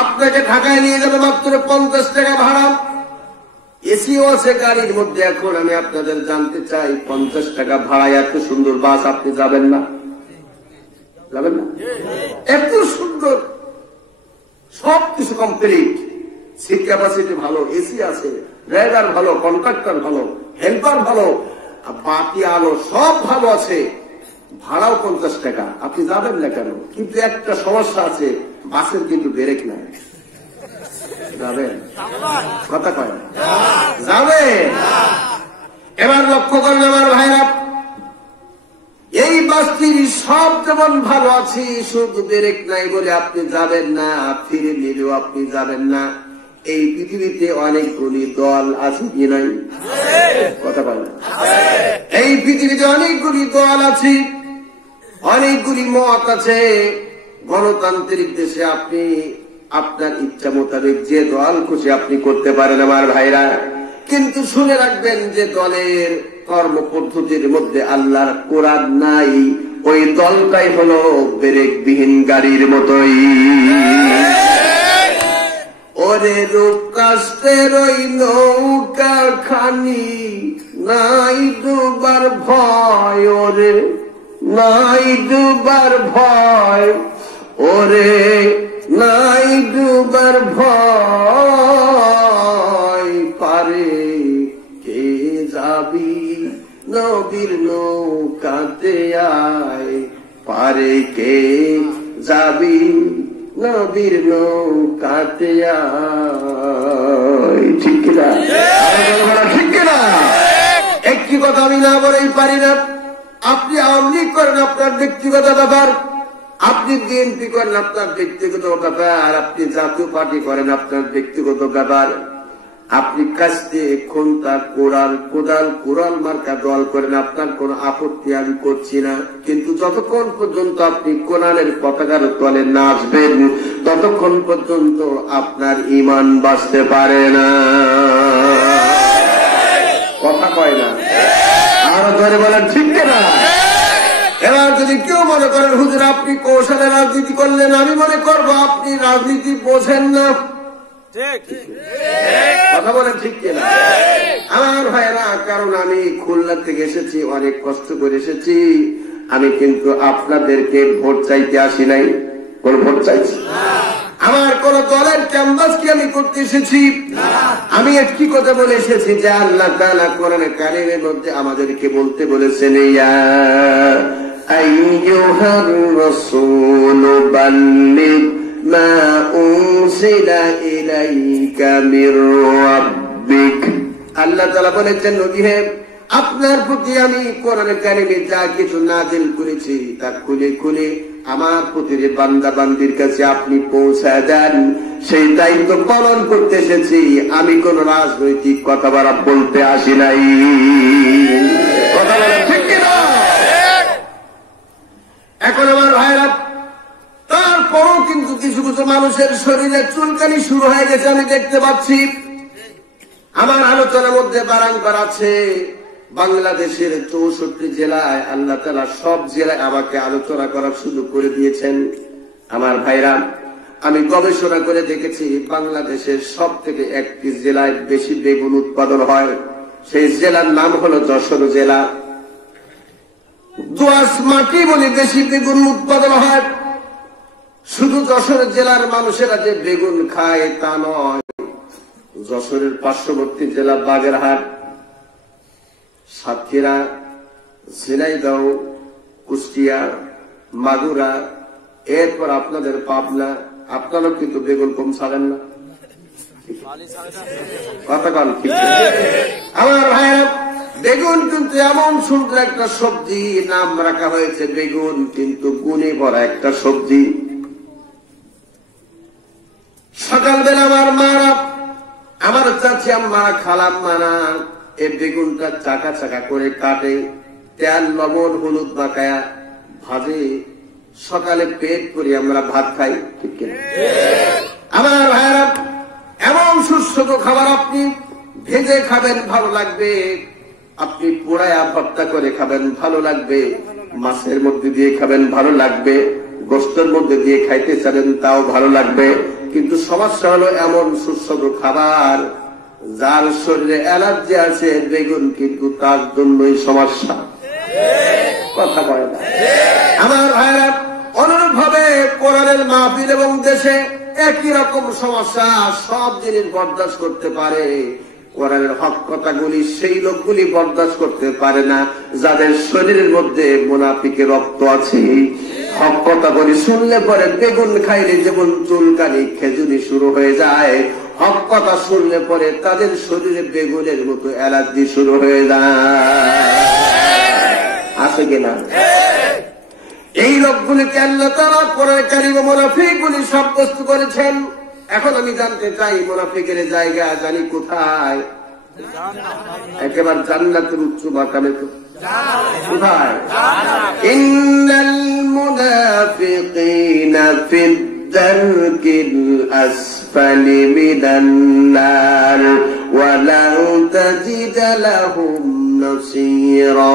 আপনাকে ঢাকায় নিয়ে যাবে মাত্র 50 টাকা ভাড়া। এসিও আছে গাড়ির মধ্যে। এখন আমি আপনাদের জানতে চাই, 50 টাকা ভাড়ায় এত সুন্দর বাস আপনি যাবেন না? যাবেন না? এত সুন্দর, সবকিছু কমপ্লিট, সিট ক্যাপাসিটি ভালো, এসি আছে, ড্রাইভার ভালো, কন্ট্রাক্টর ভালো, হেল্পার ভালো, বাতি আলো সব ভালো আছে, ভাড়াও 50 টাকা। আপনি যাবেন না কেন? কিন্তু একটা সমস্যা আছে, বাসের কিন্তু ব্রেক নাই। যাবেন? কথা কয় না, যাবে? এবার লক্ষ্য করলে আমার ভাইরা, এই বাসটির সব যেমন ভালো আছে, শুধু ব্রেক নাই বলে আপনি যাবেন না, ফিরে নিলেও আপনি যাবেন না। এই পৃথিবীতে অনেকগুলি দল আছে কি নাই? কথা বল না। এই পৃথিবীতে অনেকগুলি দল আছে, অনেকগুলি মত আছে। গণতান্ত্রিক দেশে আপনি আপনার ইচ্ছা মোতাবেক যে দল খুশি আপনি করতে পারেন আমার ভাইরা, কিন্তু শুনে রাখবেন যে দলের কর্ম পদ্ধতির মধ্যে আল্লাহর কোরআন নাই, ওই দলটাই হলো ব্রেকবিহীন গাড়ির মতোই। ওরে রূপ কাষ্টের ওই নৌকা খানি নাই ডুবার ভয়, ওরে নাই ডুবার ভয়, ওরে নাই ডুবার ভয়, পারে কে যাবি নবীর নৌকাতে আয়, পারে কে যাবি নবীর নৌকাতে আয়। ঠিক কিনা? ঠিক কিনা? একটি কথা আমি না বলেই পারি না। আপনি আওয়ামী লীগ করেন আপনার ব্যক্তিগত ব্যাপার, আপনি বিএনপি করেন আপনার ব্যক্তিগত ব্যাপার, আপনি জাতীয় পার্টি করেন আপনার ব্যক্তিগত ব্যাপার, আপনি কাস্তে খুন্তা কোদাল মার্কা দল করেন আপনার কোন আপত্তি আমি করছি না। কিন্তু যতক্ষণ পর্যন্ত আপনি কোরআনের পতাকার তলে নাচবেন ততক্ষণ পর্যন্ত আপনার ঈমান বাঁচতে পারে না। কথা কয় না? আরো ধরে বলেন ঠিক না? এবার যদি কেউ মনে করেন হুজুর আপনি কৌশলে রাজনীতি করলেন, আমি মনে করবো আপনি রাজনীতি বোঝেন না। কথা বলেন ঠিক কিনা? আমার ভাইরা, কারণ আমি খুলনা থেকে এসেছি, অনেক কষ্ট করে এসেছি। আমি কিন্তু আপনাদেরকে ভোট চাইতে আসি নাই। কোন ভোট চাইছি? আমার কোন দলের ক্যাম্পাস কি আমি করতে এসেছি? আমি একটি কথা বলে এসেছি যে আল্লাহ তাআলা কোরআনে কারীমের মধ্যে আমাদেরকে বলতে বলেছেন, ইয়া আইয়ুহার রাসূল বাল্লিগ মা উনজিলা ইলাইকা মির রাব্বিক। আল্লাহ তাআলা বলেছেন, নবী হে, আপনার প্রতি আমি কোরআনে কারীমে যা কিছু নাযিল করেছি তা খুলে খুলে আমার প্রতিটি বান্দা বান্দির কাছে আপনি পৌঁছায় দেন। সেই দায়িত্ব পালন করতে এসেছি। আমি কোন রাজনৈতিক কথাবার্তা বলতে আসি নাই। কথা বলা ঠিক কিনা? এখন আমার ভাইরা, তারপরও কিন্তু কিছু কিছু মানুষের শরীরে চুলকানি শুরু হয়ে গেছে, আমি দেখতে পাচ্ছি। আমার আলোচনার মধ্যে বারাংবার আছে বাংলাদেশের 64 জেলায় আল্লাহ তাআলা সব জেলায় আমাকে আলোচনা করার সুযোগ করে দিয়েছেন। আমার ভাইরা, আমি গবেষণা করে দেখেছি বাংলাদেশের সব থেকে একটি জেলায় বেশি বেগুন উৎপাদন হয়। সেই জেলার নাম হলো যশোর জেলা। দোআঁশ মাটি বলে বেশি বেগুন উৎপাদন হয়। শুধু যশোর জেলার মানুষেরা যে বেগুন খায় তা নয়, যশোরের পার্শ্ববর্তী জেলা বাগেরহাট, সাতক্ষীরা, ঝিনাইদহ, কুষ্টিয়া, মাগুরা, এরপর আপনাদের পাবনা, আপনারা কিন্তু বেগুন কম ছাড়েন না। কথা কন ঠিক? আমার ভাইরা, বেগুন কিন্তু এমন সুন্দর একটা সবজি, নাম রাখা হয়েছে বেগুন, কিন্তু গুণে ভরা একটা সবজি। সকালবেলা আমার মারা, আমার চাচি আম্মা, খালাম্মারা এই বেগুনটা চাকা চাকা করে কাটে, তেল লবণ হলুদ মাখায়া ভাজে, সকালে পেট করে আমরা ভাত খাই। ঠিক কিনা? আমার ভাইরা, এমন সুস্বাদু খাবার আপনি ভেজে খাবেন ভালো লাগবে, আপনি পোড়ায়া ভর্তা করে খাবেন ভালো লাগবে, মাছের মধ্যে দিয়ে খাবেন ভালো লাগবে, গোস্তের মধ্যে দিয়ে খাইতে চাবেন তাও ভালো লাগবে। কিন্তু সমস্যা হলো এমন সুস্বাদু খাবার যার শরীরে অ্যালার্জি আছে, বেগুন কিন্তু তার জন্যই সমস্যা। কথা বলে না? আমার ভাইরা, অনুরূপ ভাবে কোরআনের মাহফিল এবং দেশে একই রকম সমস্যা। সব জিনিস বরদাস্ত করতে পারে, কোরআনের হক কথাগুলি সেই লোকগুলি বরদাস্ত করতে পারে না যাদের শরীরের মধ্যে মুনাফিকের রক্ত আছে। হক কথাগুলি শুনলে পরে বেগুন খাইলে যেমন চুলকানি খেজুরি শুরু হয়ে যায়, হক কথা শুনলে পরে তাদের শরীরে বেগুনের মতো অ্যালার্জি শুরু হয়ে যায়। আছে কিনা? এই লোকগুলিকে আল্লাহ তাআলা কোরআনে কারীমে মুনাফিকগুলি সাব্যস্ত করেছেন। এখন আমি জানতে চাই মুনাফিকের জায়গা জানি কোথায়? একেবারে জান্নাতের উচ্চ মাকামে। কোথায়? ইন্নাল মুনাফিকিনা ফিদ দারকিল আসফালি মিনান নার ওয়া লান তাজিদ লাহুম নাসীরা।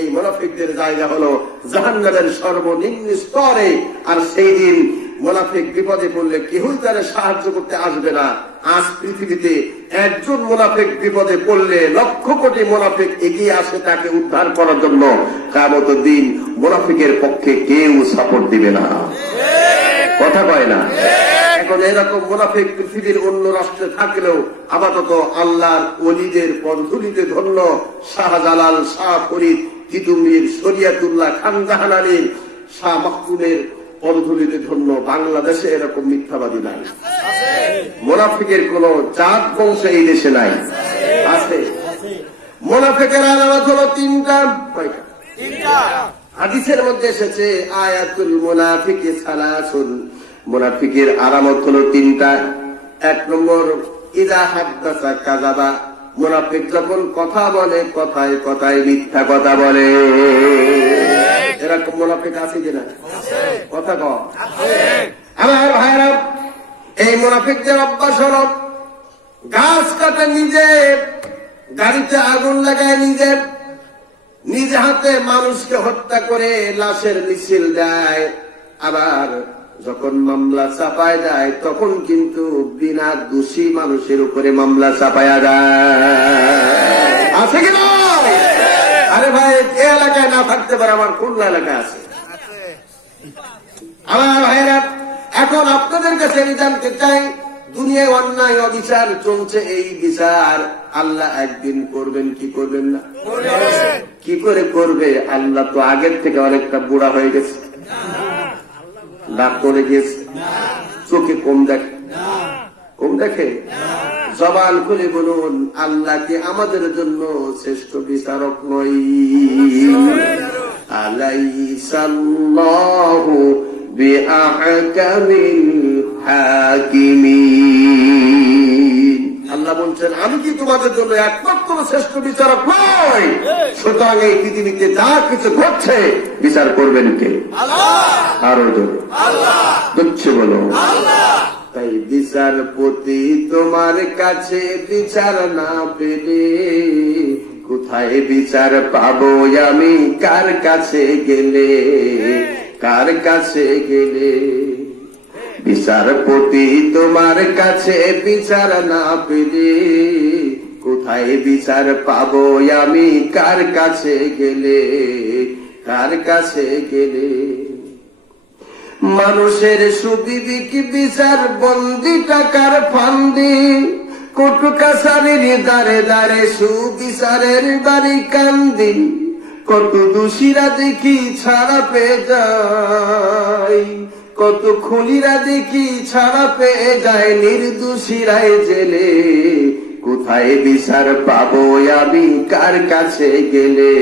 এই মুনাফিকদের জায়গা হলো জাহান্নামের সর্বনিম্ন স্তরে। আর সেই দিন মুনাফিক বিপদে পড়লে কেউই তারা সাহায্য করতে আসবে না। আজ পৃথিবীতে একজন মুনাফিক বিপদে পড়লে লক্ষ কোটি মুনাফিক এগিয়ে আসে তাকে উদ্ধার করার জন্য। কিয়ামতের দিন মুনাফিকের পক্ষে কেউ সাপোর্ট দিবে না, কথা কয় না। এখন এরকম মুনাফিক পৃথিবীর অন্য রাষ্ট্রে থাকলেও আপাতত আল্লাহর ওলিদের পদধূলিতে ধন্য শাহজালাল, শাহ ফরিদ, তিতুমির, শরিয়াতুল্লাহ, খান জাহান আলীর, শাহ মাহমুদের পদধূলিতে ধন্য। বাংলাদেশে এরকম মিথ্যাবাদী নাই, মুনাফিকের কোন জাত বংশ এই দেশে নাই, আছে। মুনাফিকের আলামত হলো তিনটা। হাদিসের মধ্যে এসেছে আয়াতুল মুনাফিকি সালাসুন, মুনাফিকের আলামত হলো তিনটা। এক নম্বর, ইযা হাদ্দাসা কাযাবা, মুনাফিক যখন কথা বলে কথায় কথায় মিথ্যা কথা বলে। এরকম মুনাফিক আছে কিনা? কথা কও। আমার ভাইরা, এই মুনাফিকদের অভ্যাস হল গাছ কাটে নিজে, গাড়িতে আগুন লাগায় নিজে, নিজ হাতে মানুষকে হত্যা করে লাশের মিছিল দেয়। আবার যখন মামলা চাপায় দেয় তখন কিন্তু বিনা দোষী মানুষের উপরে মামলা চাপায়া দেয়। আছে কিনা? আরে ভাই, এ এলাকায় না থাকতে পারে, আমার খুলনা এলাকায় আছে। আমার ভাইরা, এখন আপনাদের কাছে আমি জানতে চাই, দুনিয়ায় অন্যায় অবিচার চলছে, এই বিচার আল্লাহ একদিন করবেন কি করবেন না? কি করে করবে? আল্লাহ তো আগের থেকে অনেকটা বুড়া হয়ে গেছে, দাঁত পড়ে গিয়েছে, চোখে কম দেখে, কম দেখে। জবান খুলে বলুন, আল্লাহ কি আমাদের জন্য শ্রেষ্ঠ বিচারক নয়? আলাইসাল্লাহু বিআহকামিল হাকিমিন। আল্লাহ বলছেন, আমি কি তোমাদের জন্য একমাত্র শ্রেষ্ঠ বিচারক নই? সুতরাং এই পৃথিবীতে যা কিছু ঘটছে বিচার করবেন কে? আরো জোরে বুঝছে বলো। তাই বিচারপতি তোমার কাছে বিচার না পেলে কোথায় বিচার পাবো আমি? কার কাছে গেলে, কার কাছে গেলে? বিচারপতি তোমার কাছে বিচার না পেলে কোথায় বিচার পাবো আমি? কার কাছে গেলে, কার কাছে গেলে? মানুষের সুবিবেক বিচার বন্দি টাকার ফান্দি, কোর্ট কাছারির দ্বারে দ্বারে সুবিচারের বাড়ি কান্দি। কত দোষীরা দেখি ছাড়া পেয়ে যায়, কত খুনিরা দেখি ছাড়া পেয়ে যায়, নির্দোষীরাই জেলে। কোথায় বিচার পাবো আমি? কার কাছে গেলে,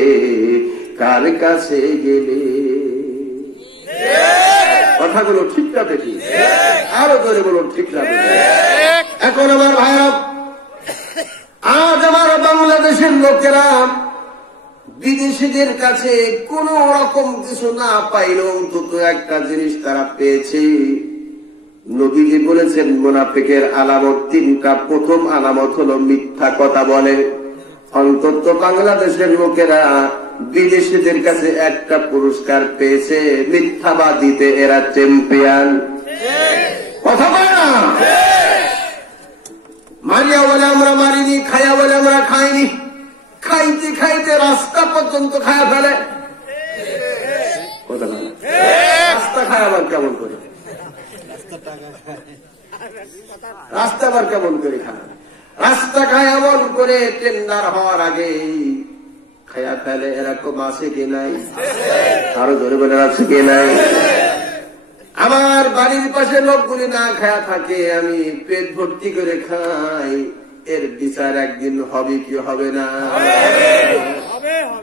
কার কাছে গেলে? কথাগুলো ঠিক না দেখি, আরো করে বলুন ঠিক না দেখি। এখন আমার ভাইরা, আজ আমার বাংলাদেশের লোকেরা বিদেশিদের কাছে কোন রকম কিছু না পাইলেও অন্তত একটা জিনিস তারা পেয়েছে। নবীজি বলেছেন মুনাফিকের আলামত তিনটা। প্রথম আলামত হলো মিথ্যা কথা বলে। অন্তত বাংলাদেশের লোকেরা বিদেশিদের কাছে একটা পুরস্কার পেয়েছে, মিথ্যাবাদীতে এরা চ্যাম্পিয়ন। কথা বলে না? মারিয়া বলে আমরা মারিনি, খাইয়া বলে আমরা খাইনি। খাইতে খাইতে রাস্তা পর্যন্ত খায়া ফেলে। কথা বলে রাস্তা খায় আবার কেমন করে? রাস্তা আবার কেমন করে খায়? রাস্তা খায় এমন করে টেন্ডার হওয়ার আগে খায়া ফেলে। এরকম আছে কি নাই? আরো ধরে বলে আছে কি নাই? আমার বাড়ির পাশে লোকগুলি না খায়া থাকে, আমি পেট ভর্তি করে খাই। এর বিচার একদিন হবে কি হবে না?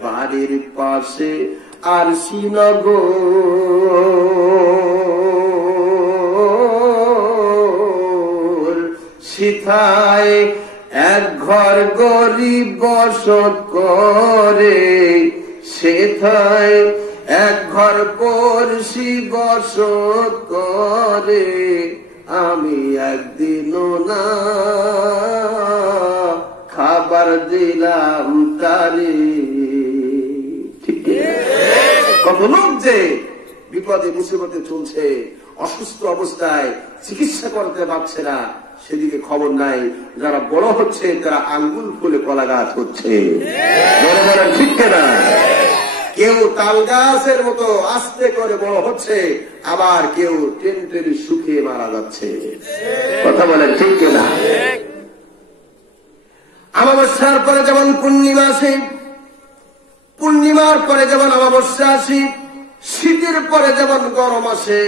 বাড়ির পাশে আর শ্রীনগর সিথায় এক ঘর গরিব বসত করে, সেথায় এক ঘর পড়শি বসত করে। আমি একদিনও না খাবার দিলাম তারে। ঠিক কত লোক যে বিপদে মুসিবতে চলছে, অসুস্থ অবস্থায় চিকিৎসা করতে পারছে না, সেদিকে খবর নাই। যারা বড় হচ্ছে তারা আঙ্গুল ফুলে কলা গাছ হচ্ছে। বড় বড় ঠিক না? কেউ তাল গাছের মতো আস্তে করে বড় হচ্ছে, আবার কেউ টেনটেনে শুকিয়ে মারা যাচ্ছে। কথা বলেন ঠিক না? অমাবস্যার পরে যেমন পূর্ণিমা আসে, পূর্ণিমার পরে যেমন অমাবস্যা আসে, শীতের পরে যেমন গরম আসে,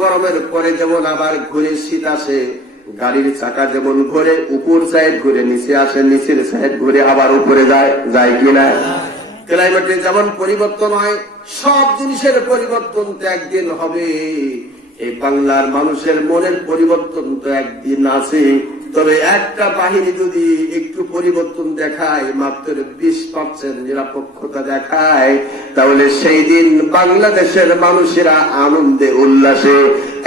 গরমের পরে যেমন আবার ঘুরে শীত আসে, গাড়ির চাকা যেমন ঘুরে উপর সাইড ঘুরে নিচে আসে, নিচের সাইড ঘুরে আবার উপরে যায়, যায় কিনা? ক্লাইমেটে যেমন পরিবর্তন হয়, সব জিনিসের পরিবর্তন তো একদিন হবে। এই বাংলার মানুষের মনের পরিবর্তন তো একদিন আছে। তবে একটা বাহিনী যদি একটু পরিবর্তন দেখায়, মাত্র 20% নিরপেক্ষতা দেখায়, তাহলে সেই দিন বাংলাদেশের মানুষেরা আনন্দে উল্লাসে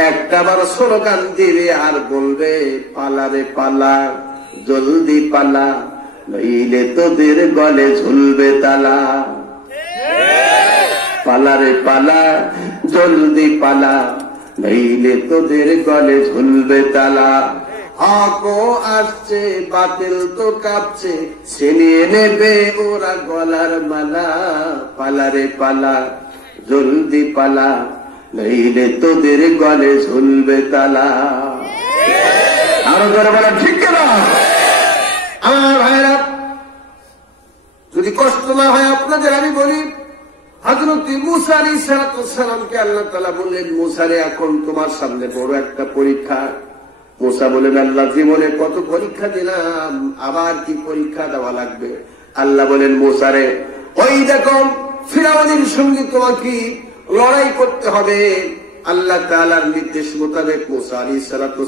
একটাবার স্লোগান দিবে আর বলবে, পালারে পালা, জলদি পালা, নইলে তোদের গলে ঝুলবে তালা। পালারে পালা, জলদি পালা, নইলে তোদের গলে ঝুলবে তালা। হকও আসছে, বাতিল তো কাঁপছে, ছিনিয়ে নেবে ওরা গলার মালা। পালারে পালা, জলদি পালা, নইলে তোদের গলে ঝুলবে তালা। আরো করে বলা ঠিক না? আমার ভাইরা, যদি কষ্ট না হয় আপনাদের আমি বলি, হযরত মূসা আলাইহিস সালামকে আল্লাহ তাআলা বললেন, মূসা রে, এখন তোমার সামনে বড় একটা পরীক্ষা। মূসা বলেন, আল্লাহ, জীবনে কত পরীক্ষা দিলাম, আবার কি পরীক্ষা দেওয়া লাগবে? আল্লাহ বলেন, মূসা রে, ওই দেখো ফিরআউনের সঙ্গে তোমাকে লড়াই করতে হবে। আল্লাহ তাআলার নির্দেশ মোতাবেক মূসা আলাইহিস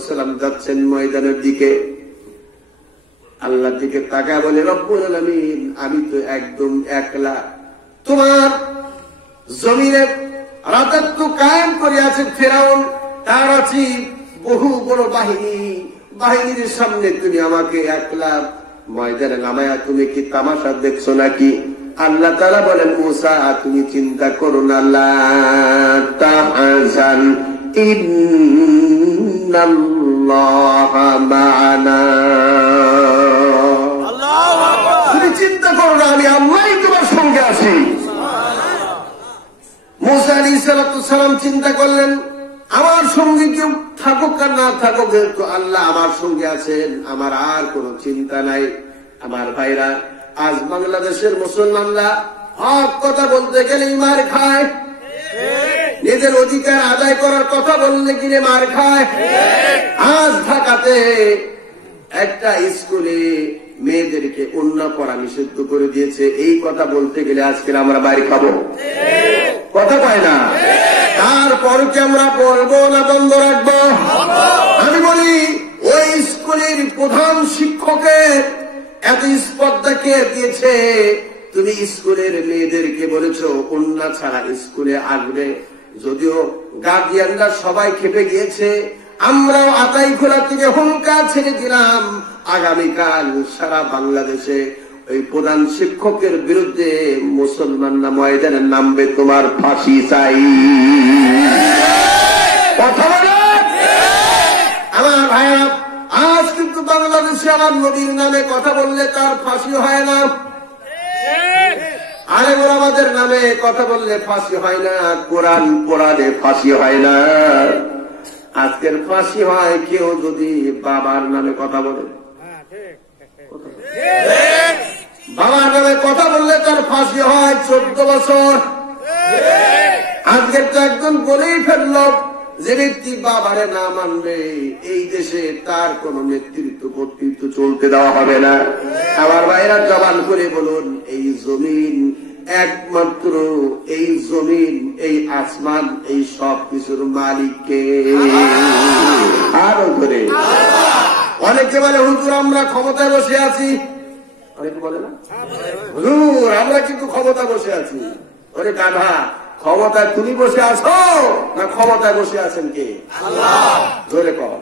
সালাম যাচ্ছেন ময়দানের দিকে। আল্লাহর দিকে তাকায় বলে, রব্বুল আলামিন, আমি তো একদম একলা, তোমার জমিনে রাজত্ব কায়েম করে আছে ফিরআউন, তার আছে বহু বড় বাহিনী, বাহিনীর সামনে তুমি আমাকে একলা ময়দানে নামায়া তুমি কি তামাশা দেখছো নাকি? আল্লাহ তাআলা বলেন, মূসা, তুমি চিন্তা করো না, লা তাহজান ইন্নাল্লাহা মা'ানা। তুমি চিন্তা করো না, আমি আল্লাহই তোমার সঙ্গে আছি। মূসা আলাইহিস সালাম চিন্তা করলেন, আমার সঙ্গে কেউ থাকুক আর না থাকুক, কিন্তু আল্লাহ আমার সঙ্গে আছেন, আমার আর কোনো চিন্তা নাই। আমার ভাইরা, আজ বাংলাদেশের মুসলমানরা হক কথা বলতে গেলেই মার খায়, নিজের অধিকার আদায় করার কথা বললে কিনে মার খায়। আজ ঢাকাতে একটা স্কুলে মেয়েদেরকে ওড়না পরা নিষিদ্ধ করে দিয়েছে। এই কথা বলতে গেলে আজকে আমরা বাইরে খাবো, কথা পায় না। তারপর কি আমরা বলবো না বন্ধ রাখবো? আমি বলি, ওই স্কুলের প্রধান শিক্ষকের এত স্পর্ধা কে দিয়েছে? তুমি স্কুলের মেয়েদেরকে বলেছো ওড়না ছাড়া স্কুলে আসবে। যদিও গার্ডিয়ানরা সবাই খেপে গিয়েছে, আমরাও আতাই খোলা থেকে হুঙ্কার ছেড়ে দিলাম, আগামীকাল সারা বাংলাদেশে ওই প্রধান শিক্ষকের বিরুদ্ধে মুসলমানরা ময়দানে নামবে, তোমার ফাঁসি চাই। কথা বলে আমার ভাইয়া, আজ কিন্তু বাংলাদেশে আমার নবীর নামে কথা বললে তার ফাঁসি হয় না, আরে আমাদের নামে কথা বললে ফাঁসি হয় না, কোরআন পড়ালে ফাঁসি হয় না। আজকের ফাঁসি হয় কেউ যদি বাবার নামে কথা বলে, বাবার নামে কথা বললে তার ফাঁসি হয় 14 বছর। আজকের তো একজন বলেই ফেলল, যে ব্যক্তি বাবারে না মানবে এই দেশে তার কোন নেতৃত্ব কর্তৃত্ব চলতে দেওয়া হবে না। আমার ভাইরা, জবান করে বলুন, এই জমিন একমাত্র, এই জমিন, এই আসমান, এই সব কিছুর মালিককে। আরো করে অনেকে বলে, হুজুর আমরা ক্ষমতায় বসে আছি। অনেকে বলে না, হুজুর আমরা কিন্তু ক্ষমতা বসে আছি। ওরে গাধা, ক্ষমতায় তুমি বসে আছো না ক্ষমতায় বসে আছেন কে? আল্লাহ। ধরে কর,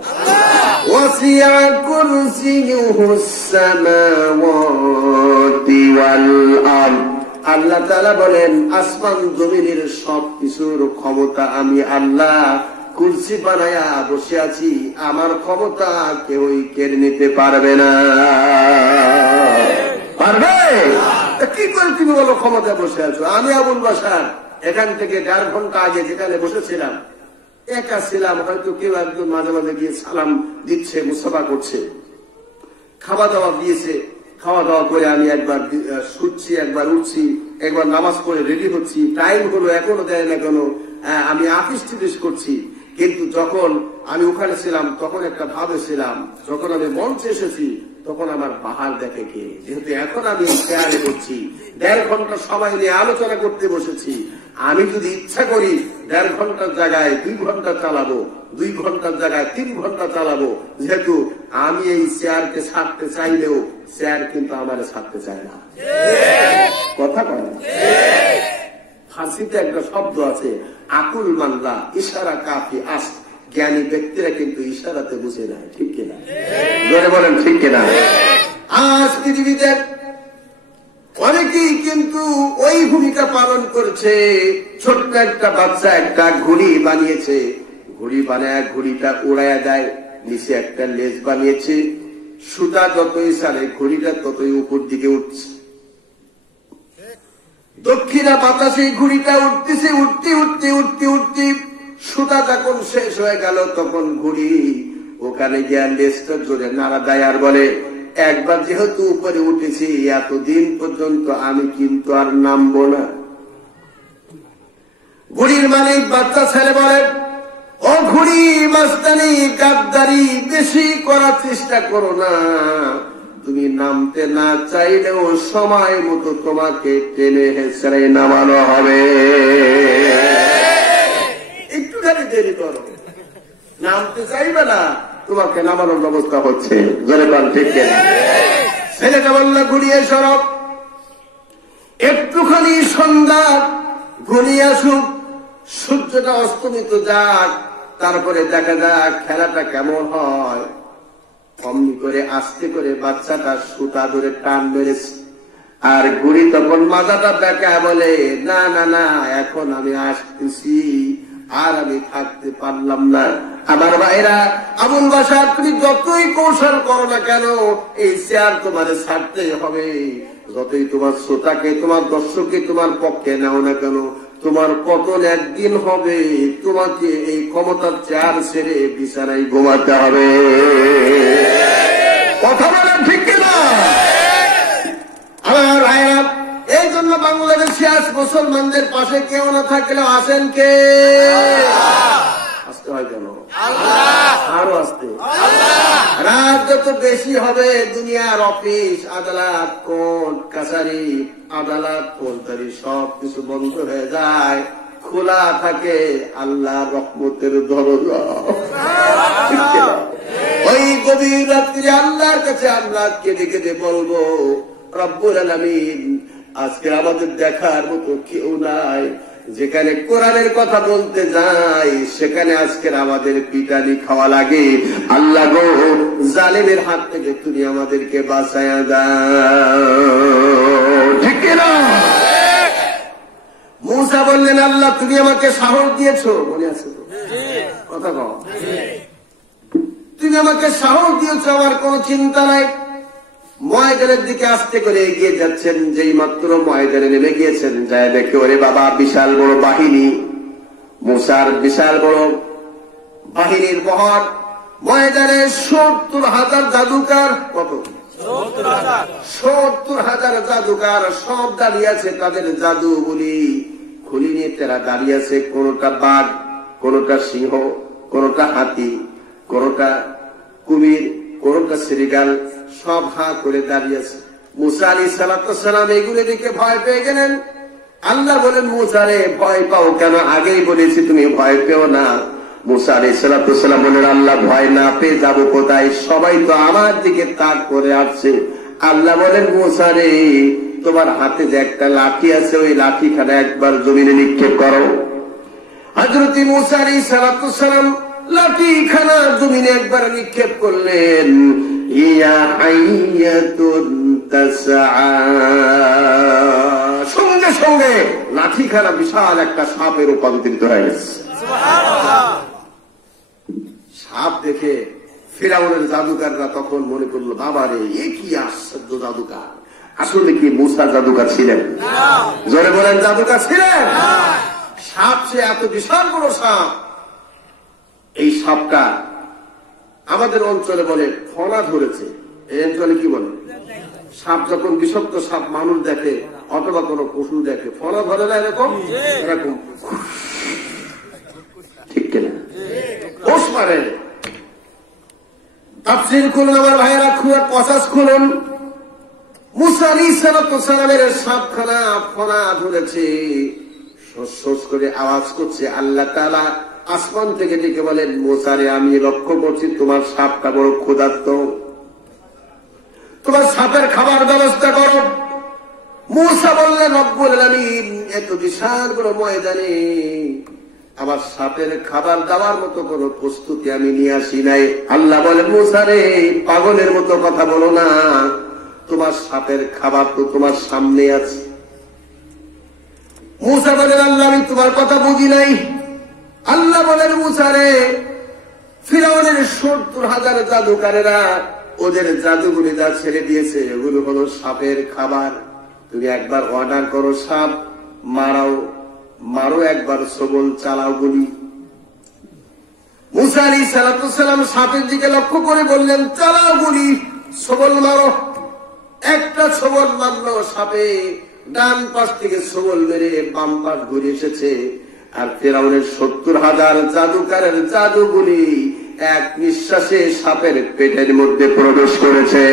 ওয়াসিয়া কুরসিয়ুহুস সামাওয়াতি ওয়াল আরদ। আল্লাহ তাআলা বলেন, আসমান জমিনের সব কিছুর ক্ষমতা আমি আল্লাহ কুরসি বানায়া বসে আছি, আমার ক্ষমতা কেউই কেড়ে নিতে পারবে না। পারবে? কি করে তুমি বলো ক্ষমতা বসে আছো? আমি আবুল বাশার এখান থেকে 1.5 ঘন্টা আগে যেখানে বসেছিলাম, একা ছিলাম, হয়তো কেউ একজন মাঝে মাঝে গিয়ে সালাম দিচ্ছে, মুসাফা করছে, খাওয়া দাওয়া দিয়েছে। খাওয়া দাওয়া করে আমি একবার শুচ্ছি, একবার উঠছি, একবার নামাজ পড়ে রেডি হচ্ছি, টাইম হলো এখনো দেয় না কেন, আমি আপিস টিপিস করছি। কিন্তু যখন আমি ওখানে ছিলাম তখন একটা ভাবে ছিলাম, যখন আমি মঞ্চে এসেছি তখন আমার বাহার দেখে কে, যেহেতু এখন আমি চেয়ারে করছি, 1.5 ঘন্টা সময় নিয়ে আলোচনা করতে বসেছি, আমি যদি ইচ্ছা করি 1.5 ঘন্টার জায়গায় 2 ঘন্টা চালাবো, 2 ঘন্টার জায়গায় 3 ঘন্টা চালাবো, যেহেতু আমি এই চেয়ারকে ছাড়তে চাইলেও চেয়ার কিন্তু আমার ছাড়তে চায় না। কথা কয় না? ফার্সিতে একটা শব্দ আছে, আকুল মানলা ইশারা কাফি আস, জ্ঞানী ব্যক্তিরা কিন্তু ইশারাতে বুঝে নেয়, ঠিক কিনা? জোরে বলেন ঠিক কিনা? আজ পৃথিবীতে অনেকেই কিন্তু ওই ভূমিকা পালন করছে। ছোট্ট একটা বাচ্চা একটা ঘুড়ি বানিয়েছে, ঘুড়ি বানায় ঘুড়িটা উড়াইয়া দেয়, নিচে একটা লেজ বানিয়েছে, সুতা যতই সারে ঘুড়িটা ততই উপর দিকে উঠছে। দক্ষিণা বাতাসে ঘুড়িটা উঠতেছে, উঠতে উঠতে উঠতে উঠতে সুতা যখন শেষ হয়ে গেল তখন ঘুড়ি ওখানে গিয়া লেজটা জোরে নাড়া দেয় আর বলে, একবার যেহেতু উপরে উঠেছি এতদিন পর্যন্ত আমি কিন্তু আর নামবো না। ঘুড়ির মালিক বাচ্চা ছেলে বলে, ও ঘুড়ি মাস্তানি গাদ্দারি বেশি করার চেষ্টা করো না, তুমি নামতে না চাইলেও সময় মতো তোমাকে টেনে হেঁচড়ে নামানো হবে। একটুখানি দেরি করো, নামতে চাইবে না, তোমাকে নামানোর ব্যবস্থা হচ্ছে। জোরে বল ঠিক কিনা? ছেলেটা বলল, ঘুরিয়ে সরব, একটুখানি সন্ধ্যা ঘনিয়ে আসুক, সূর্যটা অস্তমিত যাক, তারপরে দেখা যাক খেলাটা কেমন হয়। অমনি করে আস্তে করে বাচ্চাটা সুতা ধরে টান মেরেছে, আর ঘুড়ি তখন মাথাটা বেঁকা বলে, না না না, এখন আমি আসতেছি, আর আমি থাকতে পারলাম না। আমার ভাইরা, আবুল বাশার তুমি যতই কৌশল করো না কেন, এই চেয়ার তোমার ছাড়তেই হবে। যতই তোমার শ্রোতাকে, তোমার দর্শককে তোমার পক্ষে নাও না কেন, তোমার পতন একদিন হবে, তোমাকে এই ক্ষমতার চেয়ার ছেড়ে বিছানায় ঘুমাতে হবে। কথা বলেন ঠিক কিনা? আমার ভাইরা, এই জন্য বাংলাদেশে আজ মুসলমানদের পাশে কেউ না থাকলেও আসেন কে? আসতে হয় কেন? আরো আসতে। রাত যত বেশি হবে দুনিয়ার অফিস আদালত কোর্ট কাছারি আদালত ফৌজদারি সবকিছু বন্ধ হয়ে যায়, খোলা থাকে আল্লাহর রহমতের দরজা। ওই গভীর রাত্রে আল্লাহর কাছে আল্লাহ কেঁদে কেঁদে বলবো, রব্বুল আলামিন আজকে আমাদের দেখার মতো কেউ নাই। যেখানে কোরআনের কথা বলতে যাই সেখানে আজকের আমাদের পিটানি খাওয়া লাগে। আল্লাহ গো, জালেমের হাত থেকে তুমি আমাদেরকে বাঁচায়া দাও, ঠিক না? মুসা বললেন, আল্লাহ তুমি আমাকে সাহস দিয়েছো, মনে আছে তো? কথা কও, তুমি আমাকে সাহস দিয়েছো, আমার কোনো চিন্তা নাই। ময়দানের দিকে আস্তে করে এগিয়ে যাচ্ছেন, যেই মাত্র ময়দানে নেমে গিয়েছেন, যায় দেখে ওরে বাবা বিশাল বড় বাহিনী, মুসার বিশাল বড় বাহিনীর বহর। ময়দানে 70,000 জাদুকার, কত? 70,000 জাদুকার সব দাঁড়িয়ে আছে, তাদের জাদু বলি খুলি নিয়ে তারা দাঁড়িয়ে আছে। কোনটা বাঘ, কোনটা সিংহ, কোনটা হাতি, কোনটা কুমির, কোনটা শ্রীগাল, সব হাঁ করে দাঁড়িয়ে আছে। মুসা আলাইহিস সালাম এগুলো দেখে ভয় পেয়ে গেলেন। আল্লাহ বলেন, মুসা রে ভয় পাও কেন? আগেই বলেছি তুমি ভয় পেও না। মুসা আলাইহিস সালাম বলেন, আল্লাহ ভয় না পেয়ে যাবো কোথায়? সবাই তো আমার দিকে তাক করে আসছে। আল্লাহ বলেন, মুসা রে তোমার হাতে যে একটা লাঠি আছে, ওই লাঠিখানা একবার জমিনে নিক্ষেপ করো। হযরত মুসা আলাইহিস সালাম লাঠিখানা জমিনে একবার নিক্ষেপ করলেন। ইয়া হাইয়াতুন তাসআ, সঙ্গে সঙ্গে লাঠিখানা বিশাল একটা সাপে রূপান্তরিত হয়ে গেছে। সুবহানাল্লাহ। সাপ দেখে ফিরাউনের জাদুকাররা তখন মনে করলো, বাবা রে, এ কি আশ্চর্য জাদুকার। আসলে কি মূসা জাদুকার ছিলেন? জোরে বলেন, জাদুকার ছিলেন? সাপ সে এত বিশাল বড় সাপ। এই সাপটা আমাদের অঞ্চলে বলে ফনা ধরেছে। এই অঞ্চলে কি বলে? সাপ যখন বিষাক্ত সাপ মানুষ দেখে অথবা কোনো পশু দেখে ফনা ধরে না, এরকম এরকম ঠিক কিনা? পোষ মারে। তাফসীর খুলুন আমার ভাইয়েরা, কসাস খুলুন। মুসা আলাইহিস সালামের সাপখানা ফনা ধরেছে, শোষ করে আওয়াজ করছে। আল্লাহ তাআলা আসমান থেকে ডেকে বলেন, মুসা রে, আমি লক্ষ্য করছি তোমার সাপটা বড় ক্ষুধার্ত, তোমার সাপের খাবার ব্যবস্থা করো। মুসা বললেন, রব্বুল আলামিন, এত বিশাল বড় ময়দানে আমার সাপের খাবার দেওয়ার মতো কোন প্রস্তুতি আমি নিয়ে আসি নাই। আল্লাহ বলেন, মুসা রে, পাগলের মতো কথা বলো না, তোমার সাপের খাবার তো তোমার সামনে আছে। মুসা বলেন, আল্লাহ, আমি তোমার কথা বুঝি নাই। আল্লাহ বলেন, মুসা রে, ফিরআউনের ৭০,০০০ জাদুকারেরা ওদের জাদুগুলি যা ছেড়ে দিয়েছে এগুলো হলো সাপের খাবার। তুমি একবার অর্ডার করো, সাপ মারো একবার, সবল চালাও গুলি। মুসা আলাইহিস সালাম সাপের দিকে লক্ষ্য করে বললেন, চালাও গুলি, সবল মারো। একটা সবল মারলো সাপে, ডান পাশ থেকে সবল মেরে বাম পাশ ঘুরে এসেছে। আর ফিরআউনের ৭০,০০০ জাদুকারের জাদুগুলি এক নিঃশ্বাসে সাপের পেটের মধ্যে প্রবেশ করেছে।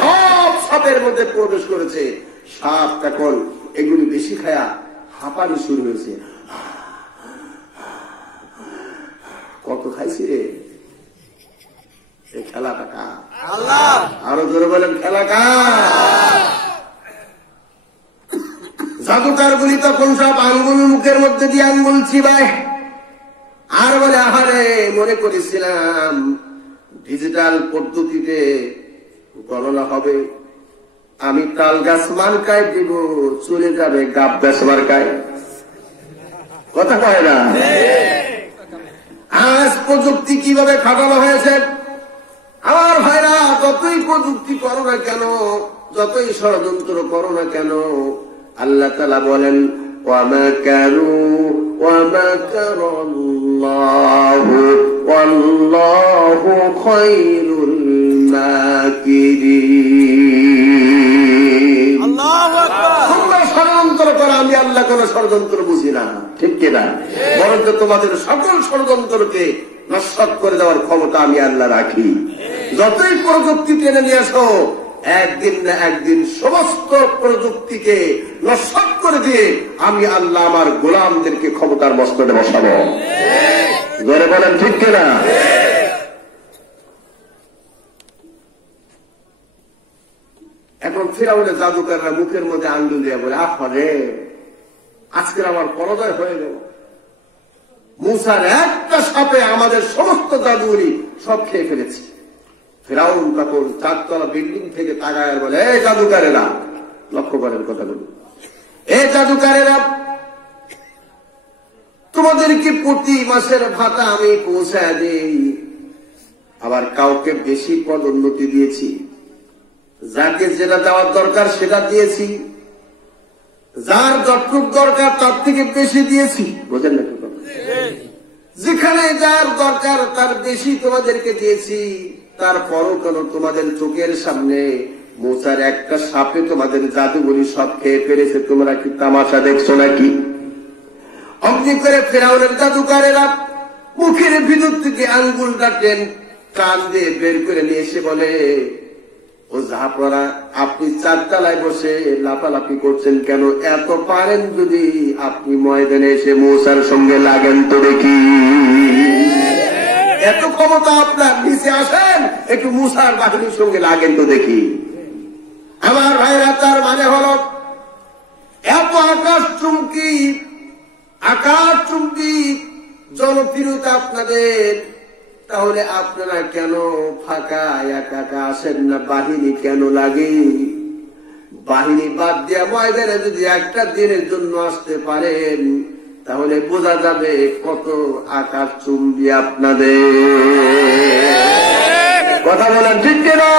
সব সাপের মধ্যে প্রবেশ করেছে। সাপ এখন এগুলি বেশি খায়া হাঁপানি শুরু হয়েছে। কত খাইছি রে? খেলাটা কা? আরো জোরে বলেন, খেলা কা? জাদুকার গুলি তখন সব আঙ্গুল মুখের মধ্যে দিয়ে আঙ্গুল চিবায় আর বলে, আহারে, মনে করেছিলাম ডিজিটাল পদ্ধতিতে গণনা হবে, আমি তাল গাছ মার্কায় দিব, চলে যাবে গাব গাছ মার্কায়। কথা কয় না? আজ প্রযুক্তি কিভাবে খাটানো হয়েছে আমার ভাইরা, যতই প্রযুক্তি করো না কেন, যতই ষড়যন্ত্র করো না কেন, আল্লাহ তাআলা বলেন, ওয়ামাকারু ওয়ামাকারাল্লাহু ওয়াল্লাহু খায়রুল মাকিরিন। আল্লাহু আকবার। তোমরা ষড়যন্ত্র করো, আমি আল্লাহ কোন ষড়যন্ত্র বুঝি না, ঠিক কিনা? বরঞ্চ তোমাদের সকল ষড়যন্ত্রকে নস্যাৎ করে দেওয়ার ক্ষমতা আমি আল্লাহ রাখি। যতই প্রযুক্তি টেনে নিয়ে আসো, একদিন না একদিন সমস্ত প্রযুক্তিকে নস্যাৎ করে দিয়ে আমি আল্লাহ আমার গোলামদেরকে ক্ষমতার মস্তকে বসাবো। জোরে বলেন, ঠিক কিনা? এখন ফিরআউনের জাদুকাররা মুখের মধ্যে আঙ্গুল দিয়ে বলে, আরে, আজকের আমার পরাজয় হয়ে গেল। মুসার একটা সাপে আমাদের সমস্ত জাদুগুলি সব খেয়ে ফেলেছে। ফিরআউন তখন ৪ তলা বিল্ডিং থেকে তাকায় আর বলে, এই জাদুকারেরা, লক্ষ্য করেন কথাগুলো, এই জাদুকারেরা, তোমাদেরকে প্রতি মাসের ভাতা আমি পৌঁছায় দিই, আবার কাউকে বেশি পদোন্নতি দিয়েছি, যাকে যেটা দেওয়ার দরকার সেটা দিয়েছি, যার যতটুক দরকার তার থেকে বেশি দিয়েছি। বোঝেন না? যেখানে যার দরকার তার বেশি তোমাদেরকে দিয়েছি। তারপরও কেন তোমাদের চোখের সামনে মুসার একটা সাপে তোমাদের জাদুগুলি সব খেয়ে ফেলেছে, তোমরা কি তামাশা দেখছো নাকি? অমনি করে ফিরআউনের জাদুকারেরা মুখের ভিতর থেকে আঙ্গুলটা টেন কান দিয়ে বের করে নিয়ে এসে বলে, ও জাহাপনা, আপনি ৪ তলায় বসে লাফালাফি করছেন কেন? এত পারেন যদি আপনি ময়দানে এসে মুসার সঙ্গে লাগেন তো দেখি। এত ক্ষমতা আপনার, নিচে আসেন, একটু মুসার বাহিনীর সঙ্গে লাগেন তো দেখি। আমার ভাইরা, তার মানে হল এত আকাশচুম্বী জনপ্রিয়তা আপনাদের, তাহলে আপনারা কেন ফাঁকা একা একা আসেন না? বাহিনী কেন লাগে? বাহিনী বাদ দিয়া ময়দানে যদি একটা দিনের জন্য আসতে পারেন, তাহলে বোঝা যাবে কত আকাশ চুম্বি আপনাদের। কথা বলেন ঠিক কিনা?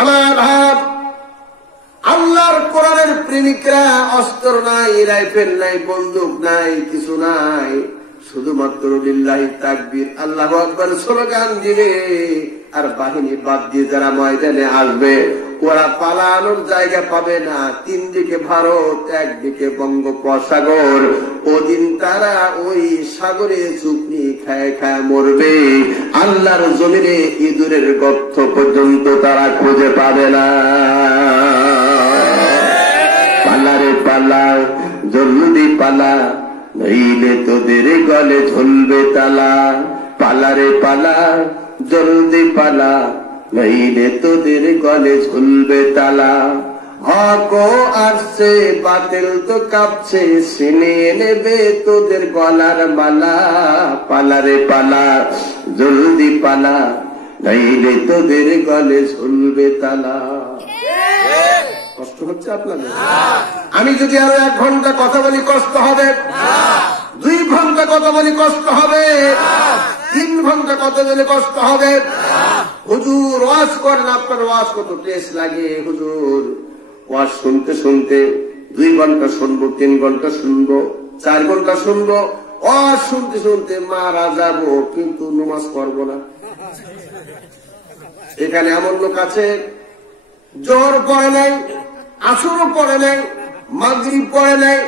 আমার ভাব, আল্লাহর কোরআনের প্রেমিকরা অস্ত্র নাই, রাইফেল নাই, বন্দুক নাই, কিছু নাই, শুধুমাত্র লিল্লাহি তাকবীর, আল্লাহু আকবার স্লোগান দিবে। আর বাহিনী বাদ দিয়ে যারা ময়দানে আসবে, ওরা পালানোর জায়গা পাবে না। তিন দিকে ভারত, একদিকে বঙ্গোপসাগর। ওদিন তারা ওই সাগরে চুপনি খায় খায় মরবে। আল্লাহর জমিনে ইঁদুরের গর্ত পর্যন্ত তারা খুঁজে পাবে না। পালারে পালা, জলদি পালা, নইলে তোদের গলে ঝুলবে তালা। পালারে পালা, জলদি পালা, নইলে তোদের গলে ঝুলবে তালা। হক আসছে, বাতিল তো কাঁপছে, ছিনিয়ে নেবে তোদের গলার মালা। পালারে পালা, জলদি পালা, নইলে তোদের গলে ঝুলবে তালা। কষ্ট হচ্ছে আপনাদের? আমি যদি আরো 1 ঘন্টা কথা বলি কষ্ট হবে, 2 ঘন্টা কথা বলি কষ্ট হবে, 3 ঘন্টা কথা বলে কষ্ট হবে। হুজুর ওয়াজ করেন, আপনার ওয়াজ কত টেস্ট লাগে হুজুর। ওয়াজ শুনতে শুনতে 2 ঘন্টা শুনবো, 3 ঘন্টা শুনবো, 4 ঘন্টা শুনবো। ওয়াজ শুনতে শুনতে মারা যাবো, কিন্তু নামাজ পড়বো না। এখানে এমন লোক আছে জোহর পড়ে নাই, আসরও পড়ে নাই, মাগরিব পড়ে নাই,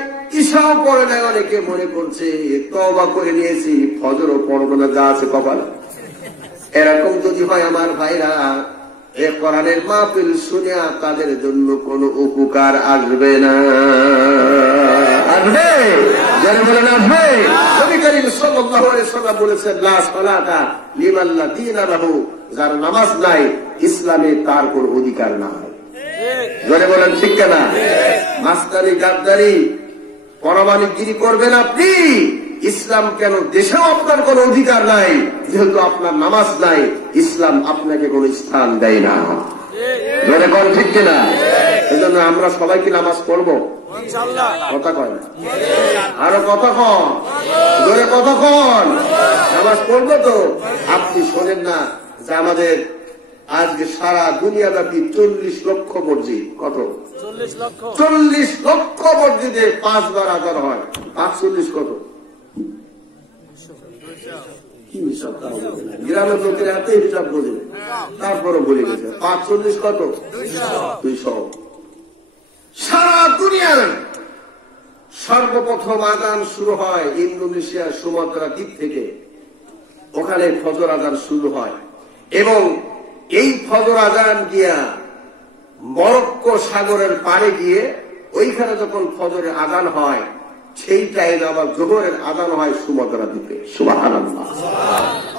ইশাও পড়ে নাই। অনেকে মনে করছে তওবা করে নিয়েছি, ফজরও পড়বো না, যা আছে কপালে। এরকম যদি হয় আমার ভাইরা, এ কোরআনের মাহফিল শুনে তাদের জন্য কোনো উপকার আসবে না। আসবে? যারা বলেন আসবে। নবী করিম সাল্লাল্লাহু আলাইহি ওয়াসাল্লাম বলেছেন, লা সালাতা লিমান লা দীনা লাহু, যার নামাজ নাই ইসলামে তার কোনো অধিকার নাই। যারা বলেন ঠিক না? মাস্তানি, গাদ্দারি, পরমাণিকগিরি করবেন আপনি। ইসলাম কেন দেশেও আপনার কোন অধিকার নাই, যেহেতু আপনার নামাজ নাই। ইসলাম আপনাকে কোন স্থান দেয় না। যারা বলেন ঠিক কিনা? এজন্য আমরা সবাই কি নামাজ পড়বো? কথা কয় না, আরো কথা কন, জোরে কথা কন। নামাজ পড়বো তো? আপনি শোনেন না যে আমাদের আজকে সারা দুনিয়াব্যাপী 40 লক্ষ মসজিদ, কত? 40 লক্ষ মসজিদে 5 বার আযান হয়। 540 কত? গ্রামের লোকের এত হিসাব বোঝে, তারপরও বলে গেছে 540 কত? 200। সারা দুনিয়ার সর্বপ্রথম আযান শুরু হয় ইন্দোনেশিয়ার সুমাত্রা দ্বীপ থেকে। ওখানে ফজর আযান শুরু হয় এবং এই ফজর আযান গিয়া মরক্কো সাগরের পাড়ে গিয়ে ওইখানে যখন ফজরের আযান হয়, সেই টাইমে আবার জোহরের আযান হয় সুমাত্রা দ্বীপে। সুবহানাল্লাহ।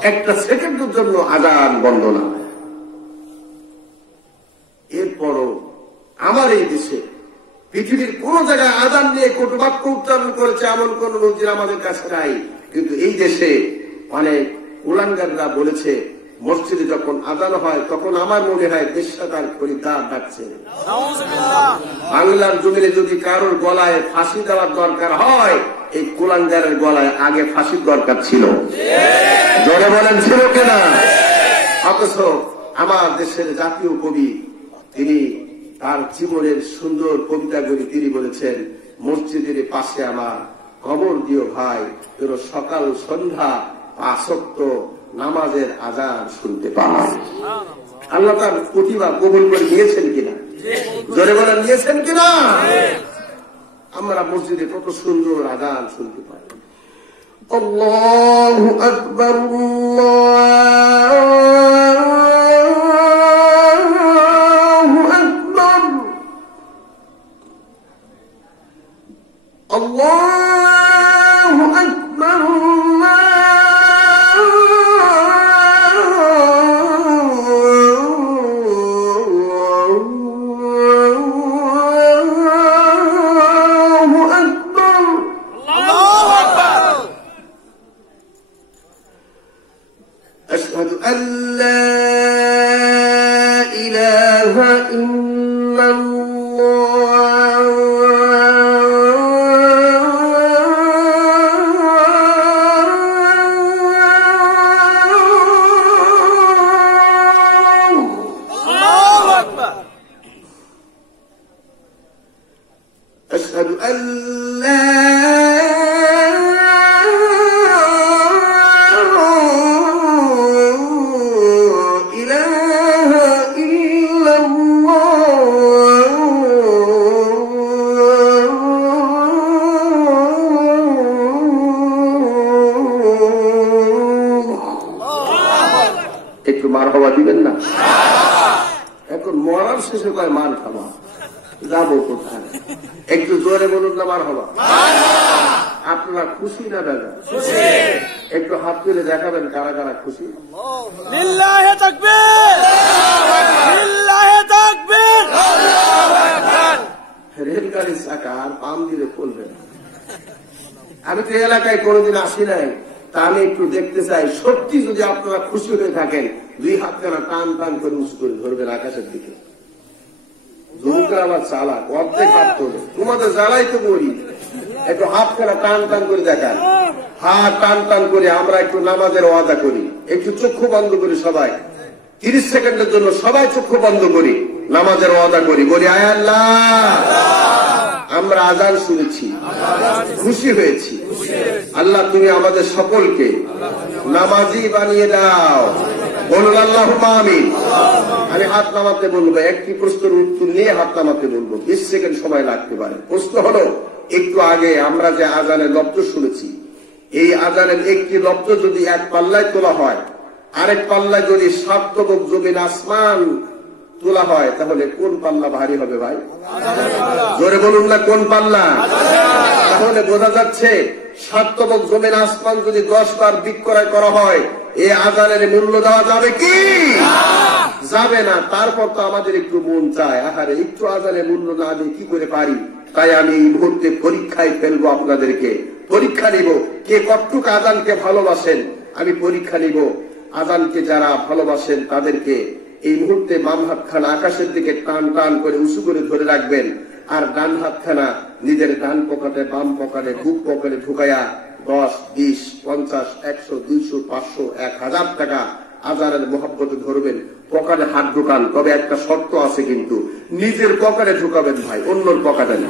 1 সেকেন্ডের জন্য আযান বন্ধ না। এরপরও আমার এই দেশে পৃথিবীর কোন জায়গায় আযান নিয়ে কটুবাক্য উচ্চারণ করেছে এমন কোন নজির আমাদের কাছে নাই। কিন্তু এই দেশে অনেক কুলাঙ্গাররা বলেছে, মসজিদে যখন আযান হয় তখন আমার মনে হয় বেশ্যাতার খরিদ্দার ডাকছে। বাংলার জমিনে যদি কারোর গলায় ফাঁসি দেওয়ার দরকার হয়, এই কুলাঙ্গারের গলায় আগে ফাঁসির দরকার ছিল। জোরে বলেন ছিল কিনা? অথচ আমার দেশের জাতীয় কবি, তিনি তার জীবনের সুন্দর কবিতাগুলি তিনি বলেছেন, মসজিদের পাশে আমার কবর দিও ভাই, তোর সকাল সন্ধ্যা 5 ওয়াক্ত নামাজের আযান শুনতে পাই। আল্লাহ তার প্রতিভা কবুল করে নিয়েছেন কিনা? জোরে বলেন নিয়েছেন কিনা? আমরা মসজিদে কত সুন্দর আযান শুনতে পাই। আল্লাহু আকবার, আল্লাহু আকবার, أشهد أن لا একটু মার হওয়া দিবেন না? এখন মরার শেষে কয় মার খাওয়া, যাবো কোথায়? একটু জোরে বলুন না মার হওয়া। আপনারা খুশি না দাদা? একটু হাত তুলে দেখাবেন কারা কারা খুশি। লিল্লাহে তাকবীর, লিল্লাহে তাকবীর। রেলগাড়ির চাকা আর পাম দিলে চলবে না। আমি তো এলাকায় কোনোদিন আসি নাই, তা আমি একটু দেখতে চাই। সত্যি যদি আপনারা খুশি হয়ে থাকেন, দুই হাত কানা টান টান করে উঁচু করে ধরবেন আকাশের দিকে। নৌকা আবার চালাক, অর্ধেক হাত তোলে। তোমাদের জ্বালাই তো বলি, একটু হাত কানা টান টান করে দেখান। হাত টান টান করে আমরা একটু নামাজের ওয়াদা করি। একটু চক্ষু বন্ধ করি সবাই, 30 সেকেন্ডের জন্য সবাই চক্ষু বন্ধ করি, নামাজের ওয়াদা করি। বলি, আয় আল্লাহ, আমরা আজান শুনেছি, খুশি হয়েছি। আল্লাহ তুমি আমাদের সকলকে নামাজি বানিয়ে দাও। বলুন আল্লাহুম্মা আমিন। আমি হাত নামাতে বলবো, একটি প্রশ্নের উত্তর নিয়ে হাত নামাতে বলবো, 20 সেকেন্ড সময় লাগতে পারে। প্রশ্ন হলো, একটু আগে আমরা যে আজানের লব্ধ শুনেছি, এই আজানের একটি লব্ধ যদি এক পাল্লায় তোলা হয়, আরেক পাল্লায় যদি 7 তবক জমিন আসমান তোলা হয়, তাহলে কোন পাল্লা ভারী হবে ভাই? জোরে বলুন না, কোন পাল্লা? তাহলে বোঝা যাচ্ছে 7 তবক জমিন আসমান যদি 10 বার বিক্রয় করা হয়, এই আজানের মূল্য দেওয়া যাবে কি? যাবে না। তারপর তো আমাদের একটু মন চায়, আহারে একটু আজানের মূল্য না দিয়ে কি করে পারি। তাই আমি এই মুহূর্তে পরীক্ষায় ফেলবো, আপনাদেরকে পরীক্ষা নিব, কে কতটুকু আজানকে ভালোবাসেন। আমি পরীক্ষা নিব, আজানকে যারা ভালোবাসেন তাদেরকে এই মুহূর্তে বাম হাতখানা আকাশের দিকে টান টান করে উঁচু করে ধরে রাখবেন, আর ডান হাতখানা নিজের ডান পকেটে, বাম পকেটে, বুক পকেটে ঢুকাইয়া 10, 20, 50, 100, 200, 500, 1000 টাকা আজানের মহব্বতে ধরবেন। পকেটে হাত ঢুকান, তবে একটা শর্ত আছে কিন্তু, নিজের পকেটে ঢুকাবেন ভাই, অন্যর পকেটে না।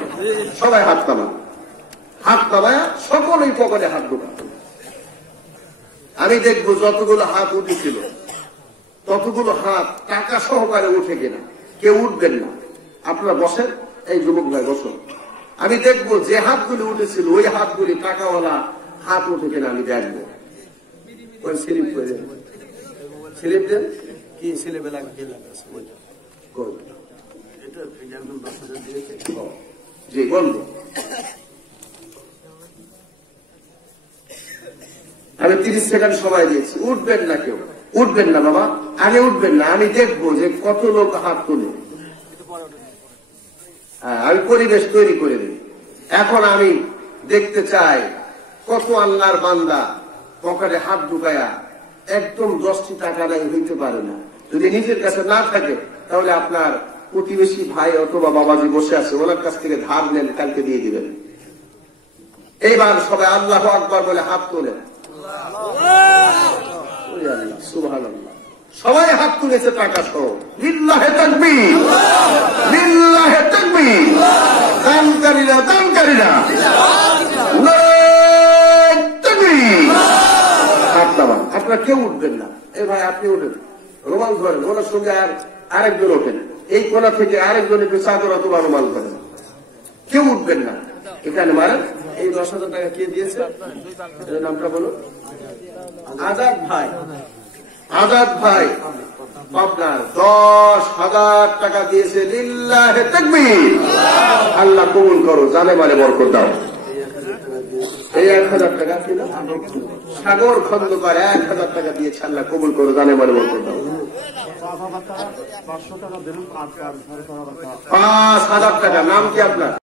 সবাই হাত নামান, হাত নামায় সকলেই পকেটে হাত ঢুকান। আমি দেখবো যতগুলো হাত উঠেছিল ততগুলো হাত টাকা সহকারে উঠে কিনা। কেউ উঠবেন না, আপনারা বসেন। এই যুবক ভাই বসুন। আমি দেখবো যে হাতগুলি উঠেছিল ওই হাতগুলি টাকাওয়ালা হাত উঠে কিনা আমি দেখবো। ওই স্লিপ করে দেন, স্লিপ দেন। কি ছেলেবেলা জি বলবো। আমি 30 সেকেন্ড সময় দিয়েছি। উঠবেন না, কেউ উঠবেন না বাবা, আগে উঠবেন না। আমি দেখবো যে কত লোক হাত তোলে। আমি পরিবেশ তৈরি করে দিই। এখন আমি দেখতে চাই কত আল্লাহর বান্দা পকেটে হাত ঢুকায়া একদম 10টি টাকা নাই হইতে পারে না। যদি নিজের কাছে না থাকে, তাহলে আপনার প্রতিবেশী ভাই অথবা বাবাজি বসে আছে, ওনার কাছ থেকে ধার নেন, কালকে দিয়ে দিবেন। এইবার সবাই আল্লাহু আকবার বলে হাত তোলেন। সুবহানাল্লাহ। সবাই হাত তুলেছে টাকা সহ। লিল্লাহে তাকবীর, লিল্লাহে তাকবীর। দানকারীরা, দানকারীরা নারায়ে তাকবীর। হাত নামান। আপনারা কেউ উঠবেন না। এই ভাই আপনি উঠেন, রুমাল ধরেন, ওনার সঙ্গে আরেকজন ওঠেন। এই কোনা থেকে আরেকজন একটু চাদর অথবা রুমাল ধরেন। কেউ উঠবেন না। এখানে মারেন। এই 10,000 টাকা কে দিয়েছে? নামটা বলুন। আজাদ ভাই। আজাদ ভাই আপনার 10,000 টাকা দিয়েছে। লিল্লাহে তাকবীর। আল্লাহ কবুল করো, জানে মানে বরকত দাও। এই 1000 টাকা ছিল সাগর খন্দকার 1000 টাকা দিয়েছে। আল্লাহ কবুল করো, জানে মানে বরকত দাও। 5,000 টাকা। নাম কি আপনার?